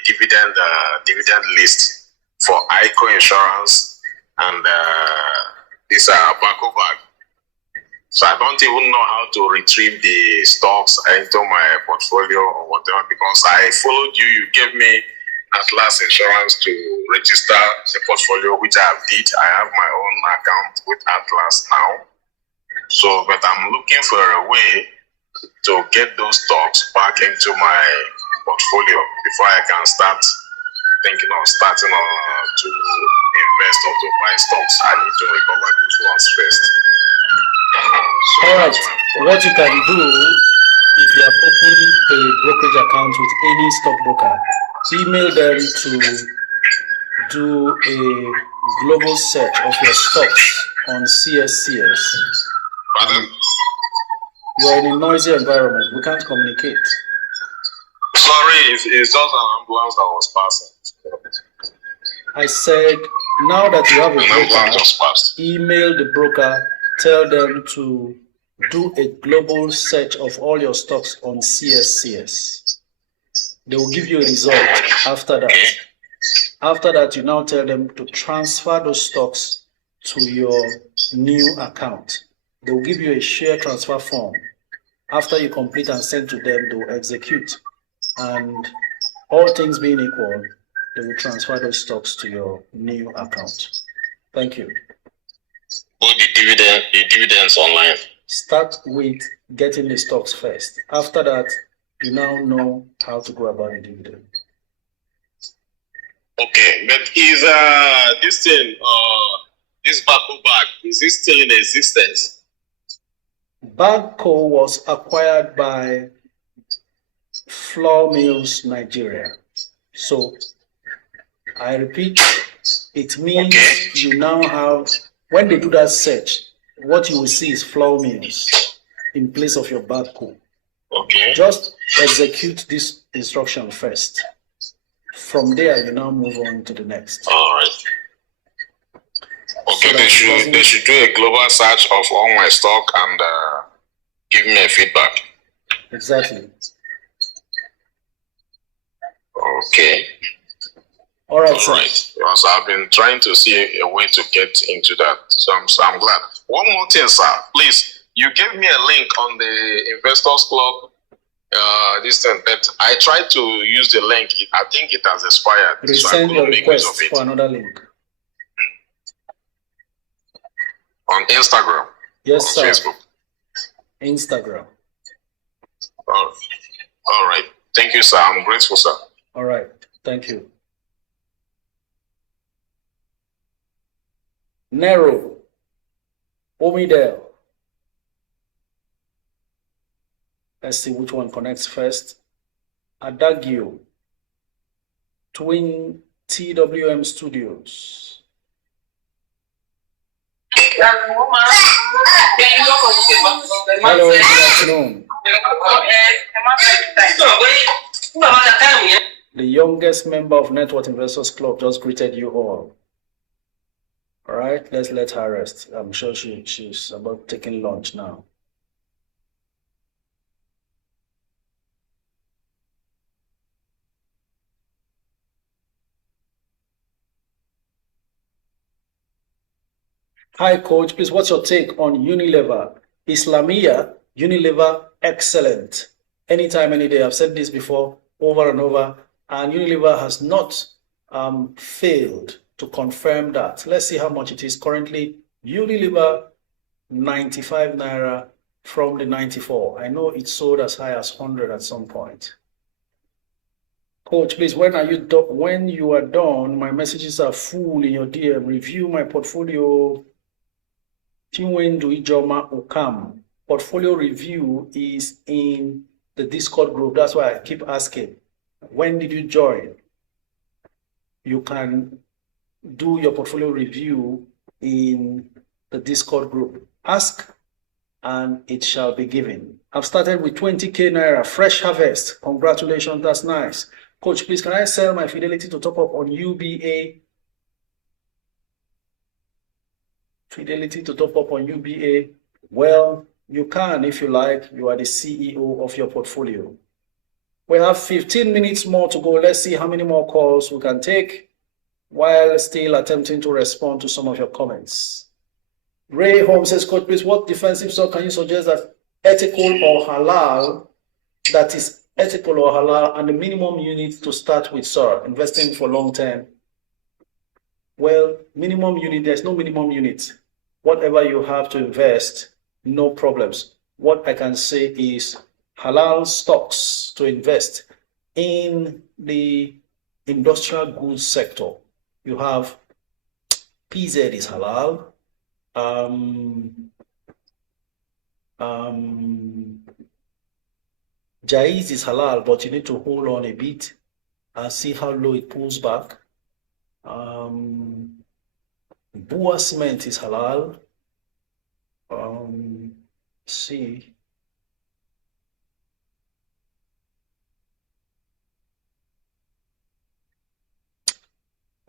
dividend list for ICO Insurance and this Baco Bag. So I don't even know how to retrieve the stocks into my portfolio or whatever, because I followed you. You gave me Atlas Insurance to register the portfolio, which I did. I have my own account with Atlas now. So, but I'm looking for a way to get those stocks back into my portfolio before I can start thinking of starting to invest or to buy stocks. I need to recover those ones first. So All right. What you can do, if you have opened a brokerage account with any stockbroker, email them to do a global search of your stocks on CSCS. Pardon? You are in a noisy environment. We can't communicate. Sorry, it's just an ambulance that was passing. I said, now that you have a An ambulance broker, just passed. email the broker, tell them to do a global search of all your stocks on CSCS. They will give you a result after that. After that, you now tell them to transfer those stocks to your new account. They will give you a share transfer form. After you complete and send to them, they will execute. And all things being equal, they will transfer those stocks to your new account. Thank you. Oh, the dividends online. Start with getting the stocks first. After that, you now know how to go about the dividend. Okay, but is this thing this Baco Bag, is it still in existence? Bagco was acquired by Flour Mills, Nigeria. So, I repeat, it means you now have, when they do that search, what you will see is Flour Mills in place of your Bagco. Okay. Just execute this instruction first. From there, you now move on to the next. All right. Okay, So they should do a global search of all my stock and give me a feedback. Exactly. Okay. All right. All right. Because I've been trying to see a way to get into that. So I'm glad. One more thing, sir. Please, you gave me a link on the Investors Club. This thing, but I tried to use the link. I think it has expired. So I Resend couldn't your make use request of it. for another link. On Instagram. Yes, or sir. Facebook. Instagram. All right. Thank you, sir. I'm grateful, sir. All right. Thank you. Nero. Omidel. Let's see which one connects first. Adagio. Twin TWM Studios. Hello, good afternoon. The youngest member of Network Investors Club just greeted you all. All right, let's let her rest. I'm sure she's about taking lunch now. Hi, coach. Please, what's your take on Unilever? Islamia, Unilever, excellent. Anytime, any day. I've said this before, over and over, and Unilever has not failed to confirm that. Let's see how much it is currently. Unilever, 95 naira from the 94. I know it sold as high as 100 at some point. Coach, please, when you are done, my messages are full in your DM. Review my portfolio. Chinwendu Ijoma Okam. Portfolio review is in the Discord group. That's why I keep asking. When did you join? You can do your portfolio review in the Discord group. Ask and it shall be given. I've started with 20k naira, fresh harvest. Congratulations, that's nice. Coach, please, can I sell my Fidelity to top up on UBA? Fidelity to top up on UBA? Well, you can if you like. You are the CEO of your portfolio. We have 15 minutes more to go. Let's see how many more calls we can take while still attempting to respond to some of your comments. Ray Holmes says, Coach, please, what defensive stock can you suggest that ethical or halal, that is ethical or halal, and the minimum you need to start with, sir, investing for long term? Well, minimum unit, there's no minimum unit. Whatever you have to invest, no problems. What I can say is halal stocks to invest in the industrial goods sector. You have PZ is halal. Jaiz is halal, but you need to hold on a bit and see how low it pulls back. Bua cement is halal. See.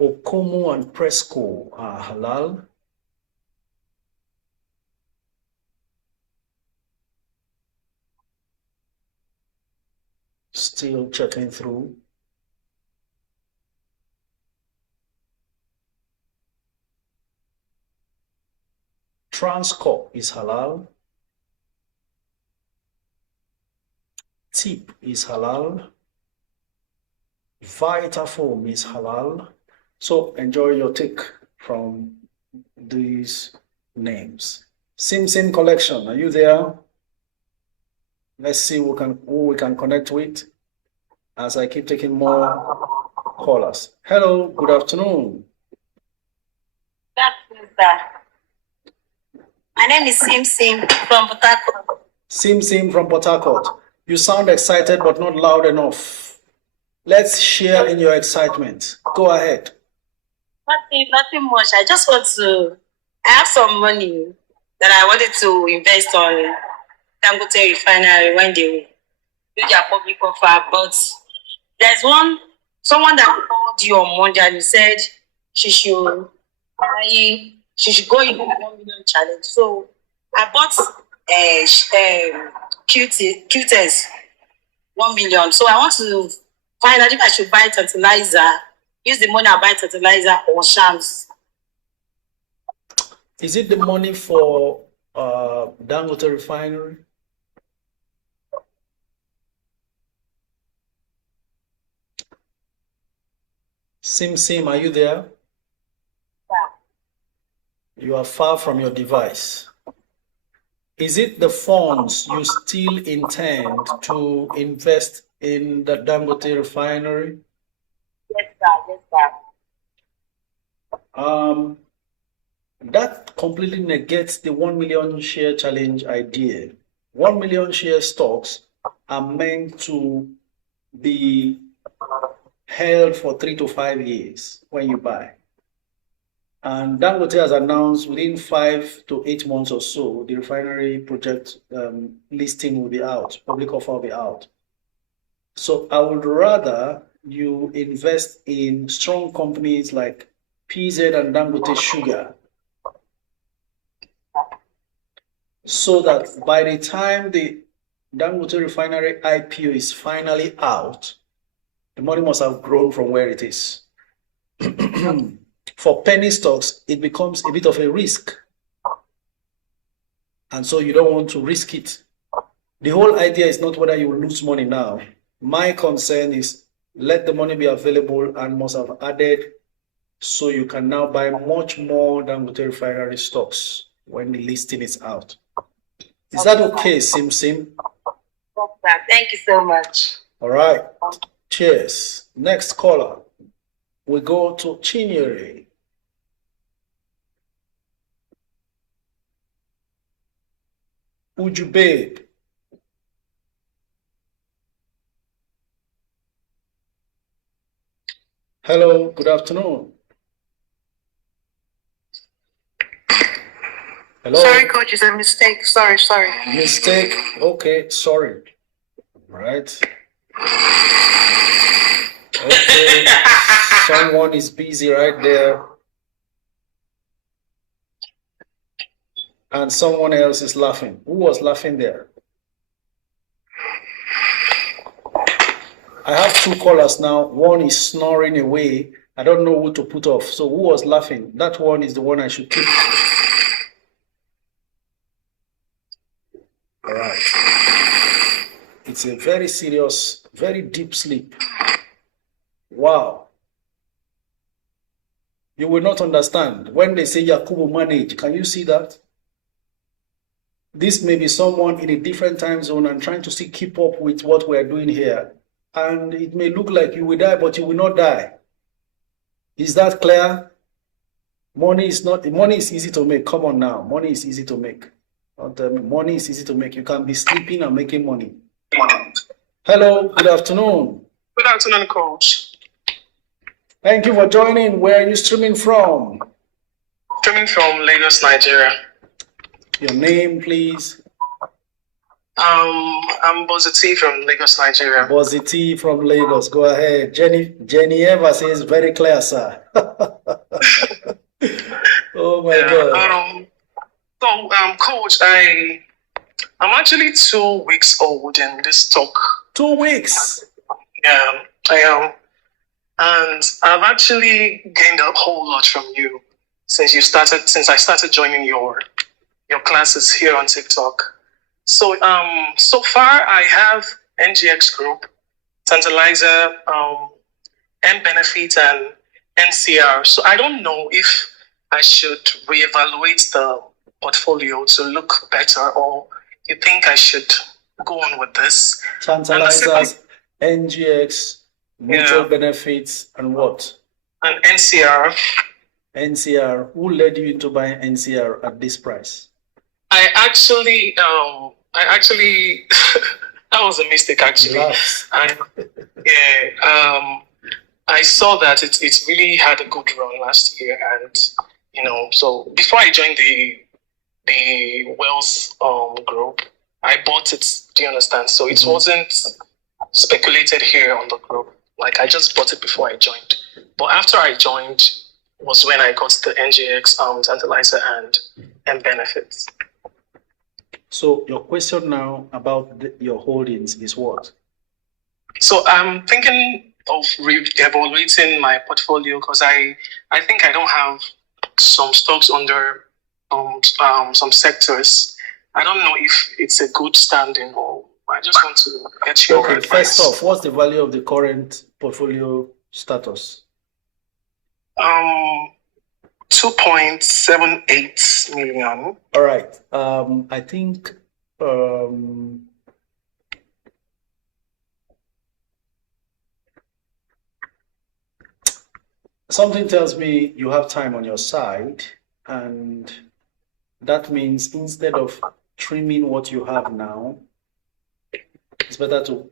Okomo and Presco are halal. Still checking through. Transcorp is halal. Tip is halal. Vitafoam is halal. So enjoy your take from these names. Sim Collection, are you there? Let's see who we can connect with as I keep taking more callers. Hello, good afternoon. Good afternoon, sir. My name is Sim from Port Harcourt. Sim from Port Harcourt. You sound excited but not loud enough. Let's share in your excitement. Go ahead. Nothing much. I have some money that I wanted to invest on Dangote Refinery when they do their public offer. But there's someone that called you on Monday and you said she should go in the 1 million challenge. So I bought QTS 1 million. So I want to find out if I should buy fertilizer, use the money I buy fertilizer or shams. Is it the money for Dangote Refinery? Sim, are you there? Yeah. You are far from your device. Is it the funds you still intend to invest in the Dangote Refinery? Yes, sir. That completely negates the 1 million share challenge idea. 1 million share stocks are meant to be held for 3 to 5 years when you buy. And Dangote has announced within 5 to 8 months or so, the refinery project listing will be out, public offer will be out. So I would rather you invest in strong companies like PZ and Dangote Sugar, so that by the time the Dangote Refinery IPO is finally out, the money must have grown from where it is. For penny stocks, it becomes a bit of a risk. And so you don't want to risk it. The whole idea is not whether you will lose money now. My concern is let the money be available and must have added so you can now buy much more Dangote Refinery stocks when the listing is out. Is that okay, Sim? Thank you so much. All right. Cheers. Next caller. We go to Chinyere. Uju babe. Hello, good afternoon. Hello. Sorry, coach, it's a mistake. Sorry. Mistake. Okay, sorry. All right. Okay. Someone is busy right there. And someone else is laughing. Who was laughing there? I have two callers now. One is snoring away. I don't know who to put off. So who was laughing? That one is the one I should keep. All right. It's a very serious, very deep sleep. Wow. You will not understand. When they say Yakubu manage, can you see that? This may be someone in a different time zone and trying to still keep up with what we're doing here. And it may look like you will die, but you will not die. Is that clear? Money is easy to make. Come on now. Money is easy to make. Money is easy to make. You can be sleeping and making money. Hello, good afternoon. Good afternoon, Coach. Thank you for joining. Where are you streaming from? Streaming from Lagos, Nigeria. Your name, please. I'm Boziti from Lagos, Nigeria. Boziti from Lagos. Go ahead. Jenny Eva says very clear, sir. Oh my God. Coach, I'm actually 2 weeks old in this stock. 2 weeks. Yeah, I am. And I've actually gained a whole lot from you since I started joining your classes here on TikTok. So so far I have NGX Group, Tantalizer, M Benefit, and NCR. So I don't know if I should reevaluate the portfolio to look better, or you think I should go on with this? Tantalizers, NGX, mutual benefits, and what? And NCR. NCR. Who led you into buying NCR at this price? I actually that was a mistake actually. And I saw that it really had a good run last year, and so before I joined the Wells group, I bought it. Do you understand? So it wasn't speculated here on the group. Like, I just bought it before I joined. But after I joined was when I got the NGX, Tantalizer, and M Benefits. So your question now about your holdings is what? So I'm thinking of evaluating my portfolio because I think I don't have some stocks under some sectors. I don't know if it's a good standing, or I just want to get your advice. First off, what's the value of the current portfolio status? 2.78 million. All right. I think something tells me you have time on your side, and that means instead of trimming what you have now, it's better to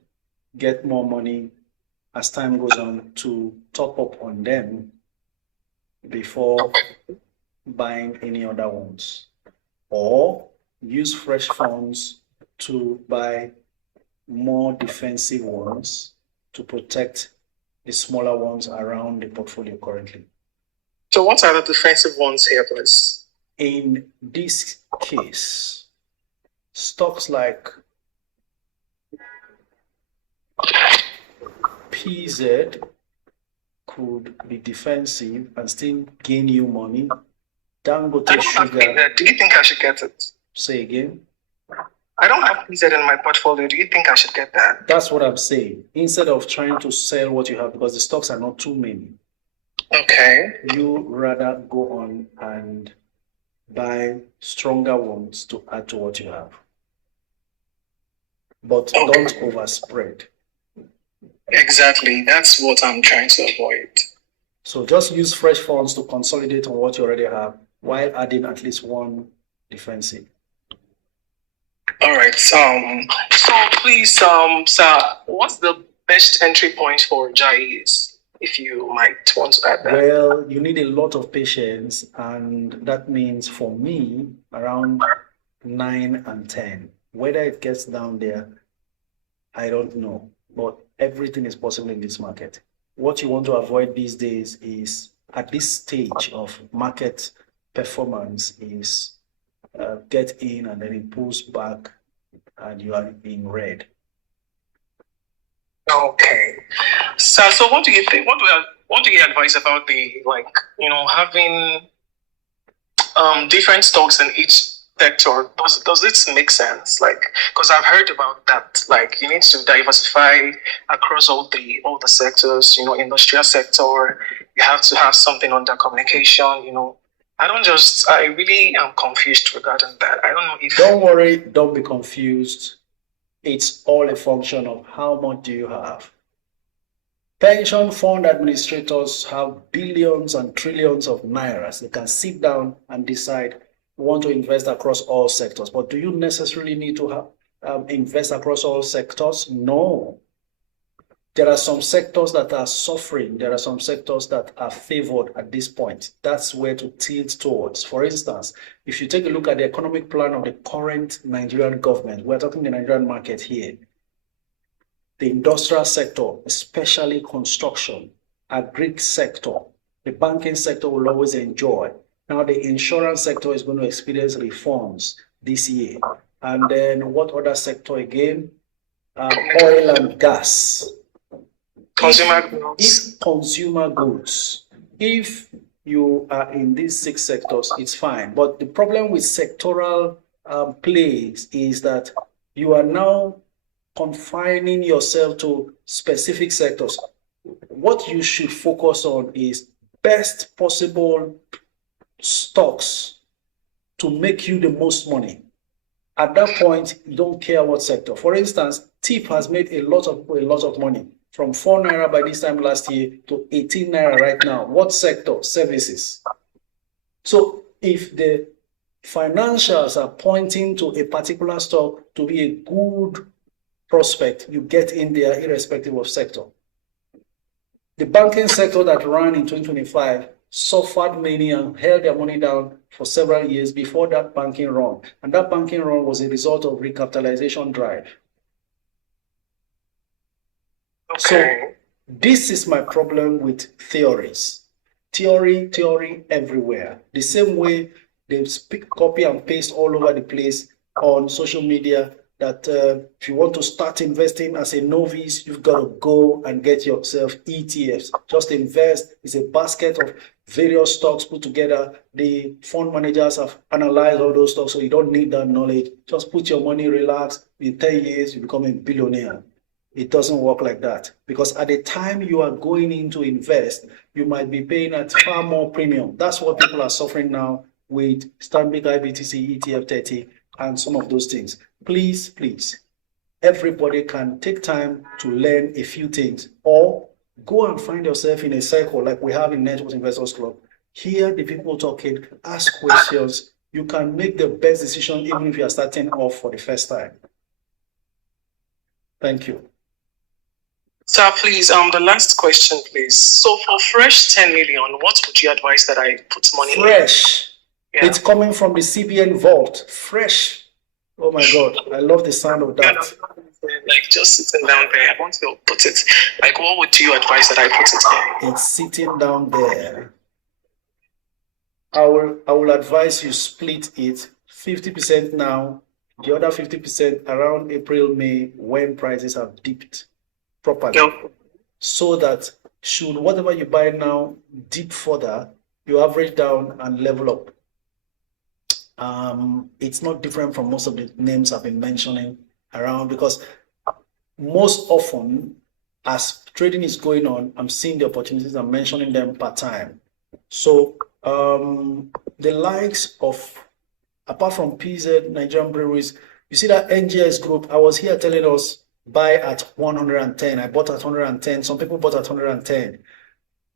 get more money as time goes on to top up on them before buying any other ones, or use fresh funds to buy more defensive ones to protect the smaller ones around the portfolio currently. So what are the defensive ones here, please? In this case, stocks like PZ could be defensive and still gain you money. Dangote Sugar. Do you think I should get it? Say again. I don't have PZ in my portfolio. Do you think I should get that? That's what I'm saying. Instead of trying to sell what you have, because the stocks are not too many. Okay. You rather go on and buy stronger ones to add to what you have. But don't overspread. Exactly. That's what I'm trying to avoid. So just use fresh funds to consolidate on what you already have while adding at least one defensive. All right. So please, sir, what's the best entry point for Jais, if you might want to add that? Well, you need a lot of patience, and that means for me around 9 and 10. Whether it gets down there, I don't know, but everything is possible in this market. What you want to avoid these days is, at this stage of market performance, is get in and then it pulls back and you are in red. Okay. So what do you think? What do you advise about the having different stocks in each sector? Does this make sense? Like, because I've heard about that. Like, you need to diversify across all the sectors. Industrial sector. You have to have something under communication. I really am confused regarding that. I don't know if. Don't worry. Don't be confused. It's all a function of how much do you have. Pension fund administrators have billions and trillions of nairas. They can sit down and decide we want to invest across all sectors. But do you necessarily need to invest across all sectors? No. There are some sectors that are suffering. There are some sectors that are favored at this point. That's where to tilt towards. For instance, if you take a look at the economic plan of the current Nigerian government, we're talking the Nigerian market here. The industrial sector, especially construction, agri sector, the banking sector will always enjoy. Now the insurance sector is going to experience reforms this year. And then what other sector again? Oil and gas. Consumer goods. If consumer goods, if you are in these 6 sectors, it's fine. But the problem with sectoral plays is that you are now confining yourself to specific sectors. What you should focus on is best possible stocks to make you the most money. At that point, you don't care what sector. For instance, TIP has made a lot of money from 4 naira by this time last year to 18 naira right now. What sector? Services. So if the financials are pointing to a particular stock to be a good prospect, you get in there irrespective of sector. The banking sector that ran in 2025 suffered many and held their money down for several years before that banking run. And that banking run was a result of recapitalization drive. Okay. So this is my problem with theories. Theory everywhere. The same way they copy and paste all over the place on social media that if you want to start investing as a novice, you've got to go and get yourself ETFs. Just invest. It's a basket of various stocks put together. The fund managers have analyzed all those stocks, so you don't need that knowledge. Just put your money, relax. In 10 years, you become a billionaire. It doesn't work like that, because at the time you are going in to invest, you might be paying at far more premium. That's what people are suffering now with Stanbic IBTC ETF 30 and some of those things. Please, everybody can take time to learn a few things, or go and find yourself in a circle like we have in Network Investors Club. Hear the people talking, ask questions. You can make the best decision even if you are starting off for the first time. Thank you. Sir, please, the last question, please. So for fresh 10 million, what would you advise that I put money in? Fresh. Yeah. It's coming from the CBN vault. Fresh. Oh my God, I love the sound of that. Like just sitting down there. I want to put it. Like, what would you advise that I put it in? It's sitting down there. I will advise you split it 50% now, the other 50% around April, May, when prices have dipped properly. Yep. So that should whatever you buy now dip further, you average down and level up. It's not different from most of the names I've been mentioning around, because most often as trading is going on, I'm seeing the opportunities, I'm mentioning them per time. So the likes of, apart from PZ, Nigerian breweries, you see that NGS group, I was here telling us buy at 110. I bought at 110. Some people bought at 110.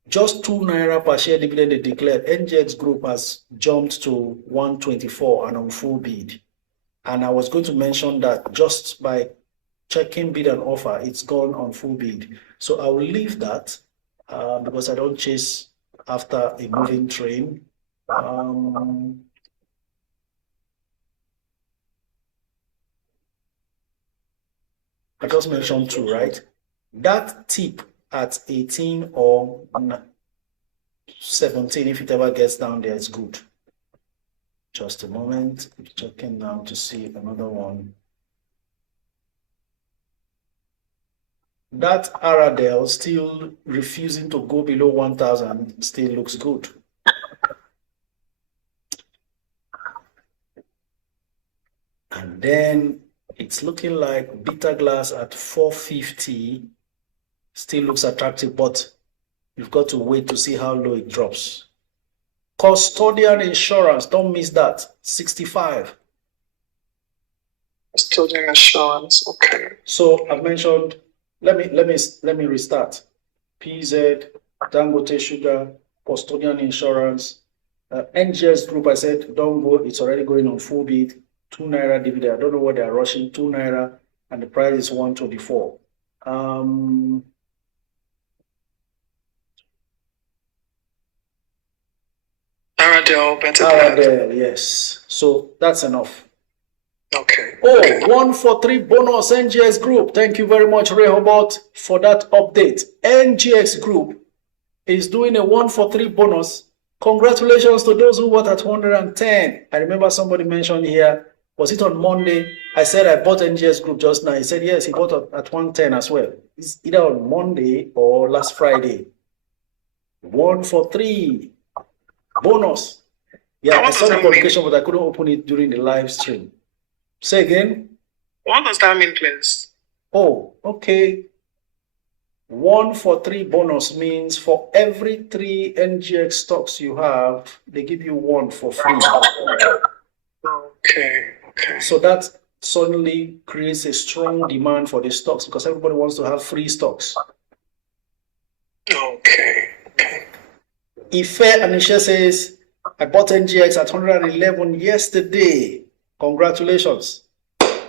Just 2 naira per share dividend they declared. NGX group has jumped to 124 and on full bid. And I was going to mention that just by checking bid and offer, it's gone on full bid. So I will leave that because I don't chase after a moving train. I just mentioned 2, right? That tip at 18 or 17, if it ever gets down there, it's good. Just a moment, I'm checking now to see another one. that Aradel still refusing to go below 1,000 still looks good. And then it's looking like Bitter Glass at 450 still looks attractive, but you've got to wait to see how low it drops. Custodian Insurance, don't miss that, 65. Custodian Insurance, okay. So I've mentioned, let me restart. PZ, Dangote Sugar, Custodian Insurance, NGS Group, I said don't go, it's already going on full bid. 2 naira dividend. I don't know what they are rushing. 2 naira, and the price is 124. Aradel, better. Aradel, yes. So that's enough. Okay. Oh, okay. 143 bonus NGX Group. Thank you very much, Rehoboth, for that update. NGX Group is doing a 143 bonus. Congratulations to those who bought at 110. I remember somebody mentioned here. Was it on Monday? I said I bought NGS Group just now. He said, yes, he bought at 110 as well. It's either on Monday or last Friday. 143 bonus. Yeah, I saw the publication, but I couldn't open it during the live stream. Say again. What does that mean, please? Oh, okay. 143 bonus means for every 3 NGX stocks you have, they give you 1 for free. Okay. Okay. So that suddenly creates a strong demand for the stocks because everybody wants to have free stocks. Okay. Okay. Ife Anisha says, I bought NGX at 111 yesterday. Congratulations.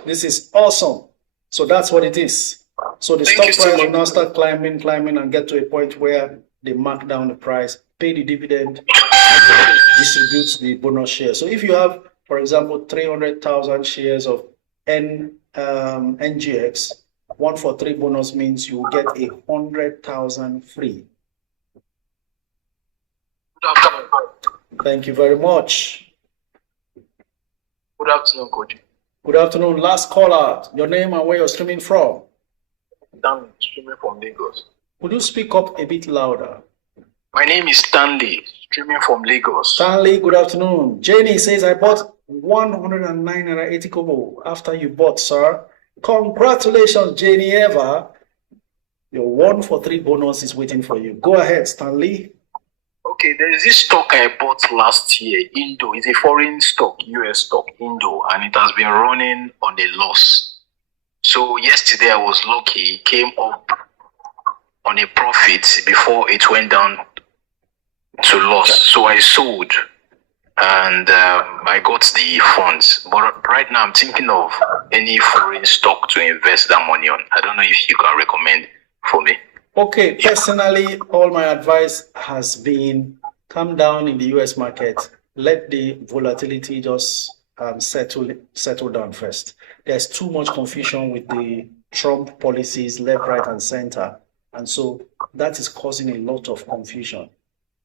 This is awesome. So that's what it is. So the stock price will now start climbing and get to a point where they mark down the price, pay the dividend, and distribute the bonus share. So if you have, for example, 300,000 shares of NGX, 143 bonus means you will get 100,000 free. Thank you very much. Good afternoon, Coach. Good afternoon. Last caller, your name and where you're streaming from. Stanley, streaming from Lagos. Could you speak up a bit louder? My name is Stanley, streaming from Lagos. Stanley, good afternoon. Jenny says, I bought 109.80 kobo after you bought, sir. Congratulations, Jenny Eva. Your 143 bonus is waiting for you. Go ahead, Stanley. Okay, there is this stock I bought last year, Indo. It's a foreign stock, US stock, Indo, and it has been running on a loss. So yesterday I was lucky, it came up on a profit before it went down to loss. So I sold and I got the funds. But right now I'm thinking of any foreign stock to invest that money on. I don't know if you can recommend for me. Okay, personally, all my advice has been calm down in the US market. Let the volatility just settle down first. There's too much confusion with the Trump policies left, right, and center. And so that is causing a lot of confusion.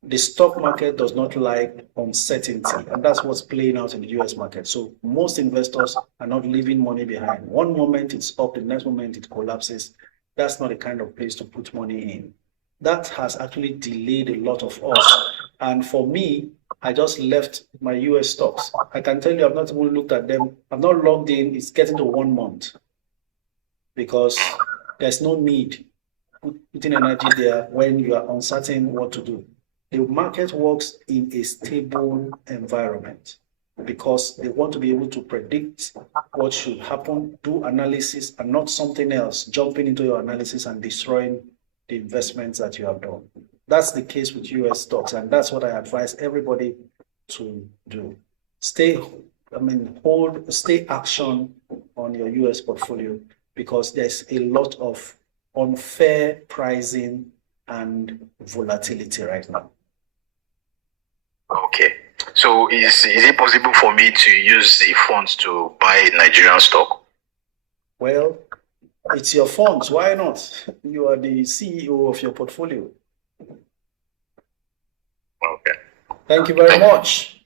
The stock market does not like uncertainty, and that's what's playing out in the US market. So most investors are not leaving money behind. One moment it's up, the next moment it collapses. That's not the kind of place to put money in. That has actually delayed a lot of us. And for me, I just left my US stocks. I can tell you I've not even looked at them. I've not logged in. It's getting to 1 month because there's no need putting energy there when you are uncertain what to do. The market works in a stable environment because they want to be able to predict what should happen, do analysis, and not something else, jumping into your analysis and destroying the investments that you have done. That's the case with US stocks, and that's what I advise everybody to do. Stay action on your US portfolio because there's a lot of unfair pricing and volatility right now. Okay. So is it possible for me to use the funds to buy Nigerian stock? Well, it's your funds. Why not? You are the CEO of your portfolio. Okay. Thank you very much.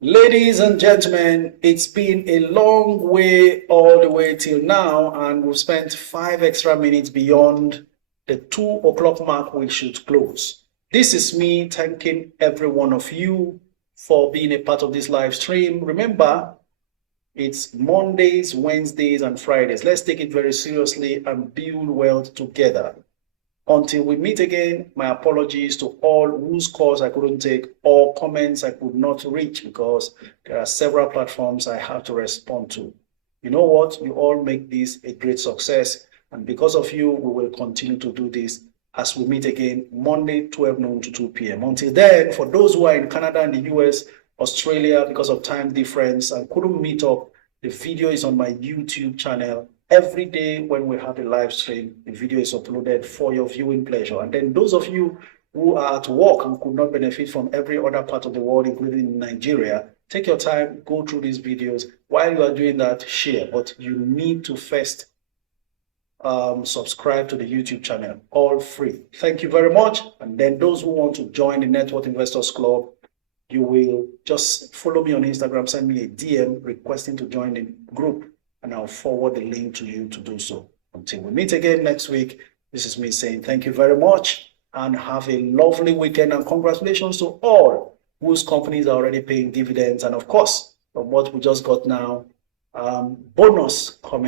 Ladies and gentlemen, it's been a long way all the way till now, and we've spent 5 extra minutes beyond the 2 o'clock mark we should close. This is me thanking every one of you for being a part of this live stream. Remember, it's Mondays, Wednesdays, and Fridays. Let's take it very seriously and build wealth together. Until we meet again, my apologies to all whose calls I couldn't take or comments I could not reach, because there are several platforms I have to respond to. You know what? You all make this a great success. And because of you, we will continue to do this as we meet again Monday, 12 noon to 2 p.m. Until then, for those who are in Canada and the US, Australia, because of time difference and couldn't meet up, the video is on my YouTube channel. Every day when we have a live stream, the video is uploaded for your viewing pleasure. And then those of you who are at work and could not benefit from every other part of the world, including Nigeria, take your time, go through these videos. While you are doing that, share. But you need to first subscribe to the YouTube channel, all free. Thank you very much. And then those who want to join the Net Worth Investors Club, you will just follow me on Instagram, send me a DM requesting to join the group, and I'll forward the link to you to do so. Until we meet again next week, this is me saying thank you very much and have a lovely weekend, and congratulations to all whose companies are already paying dividends, and of course, from what we just got now, bonus coming.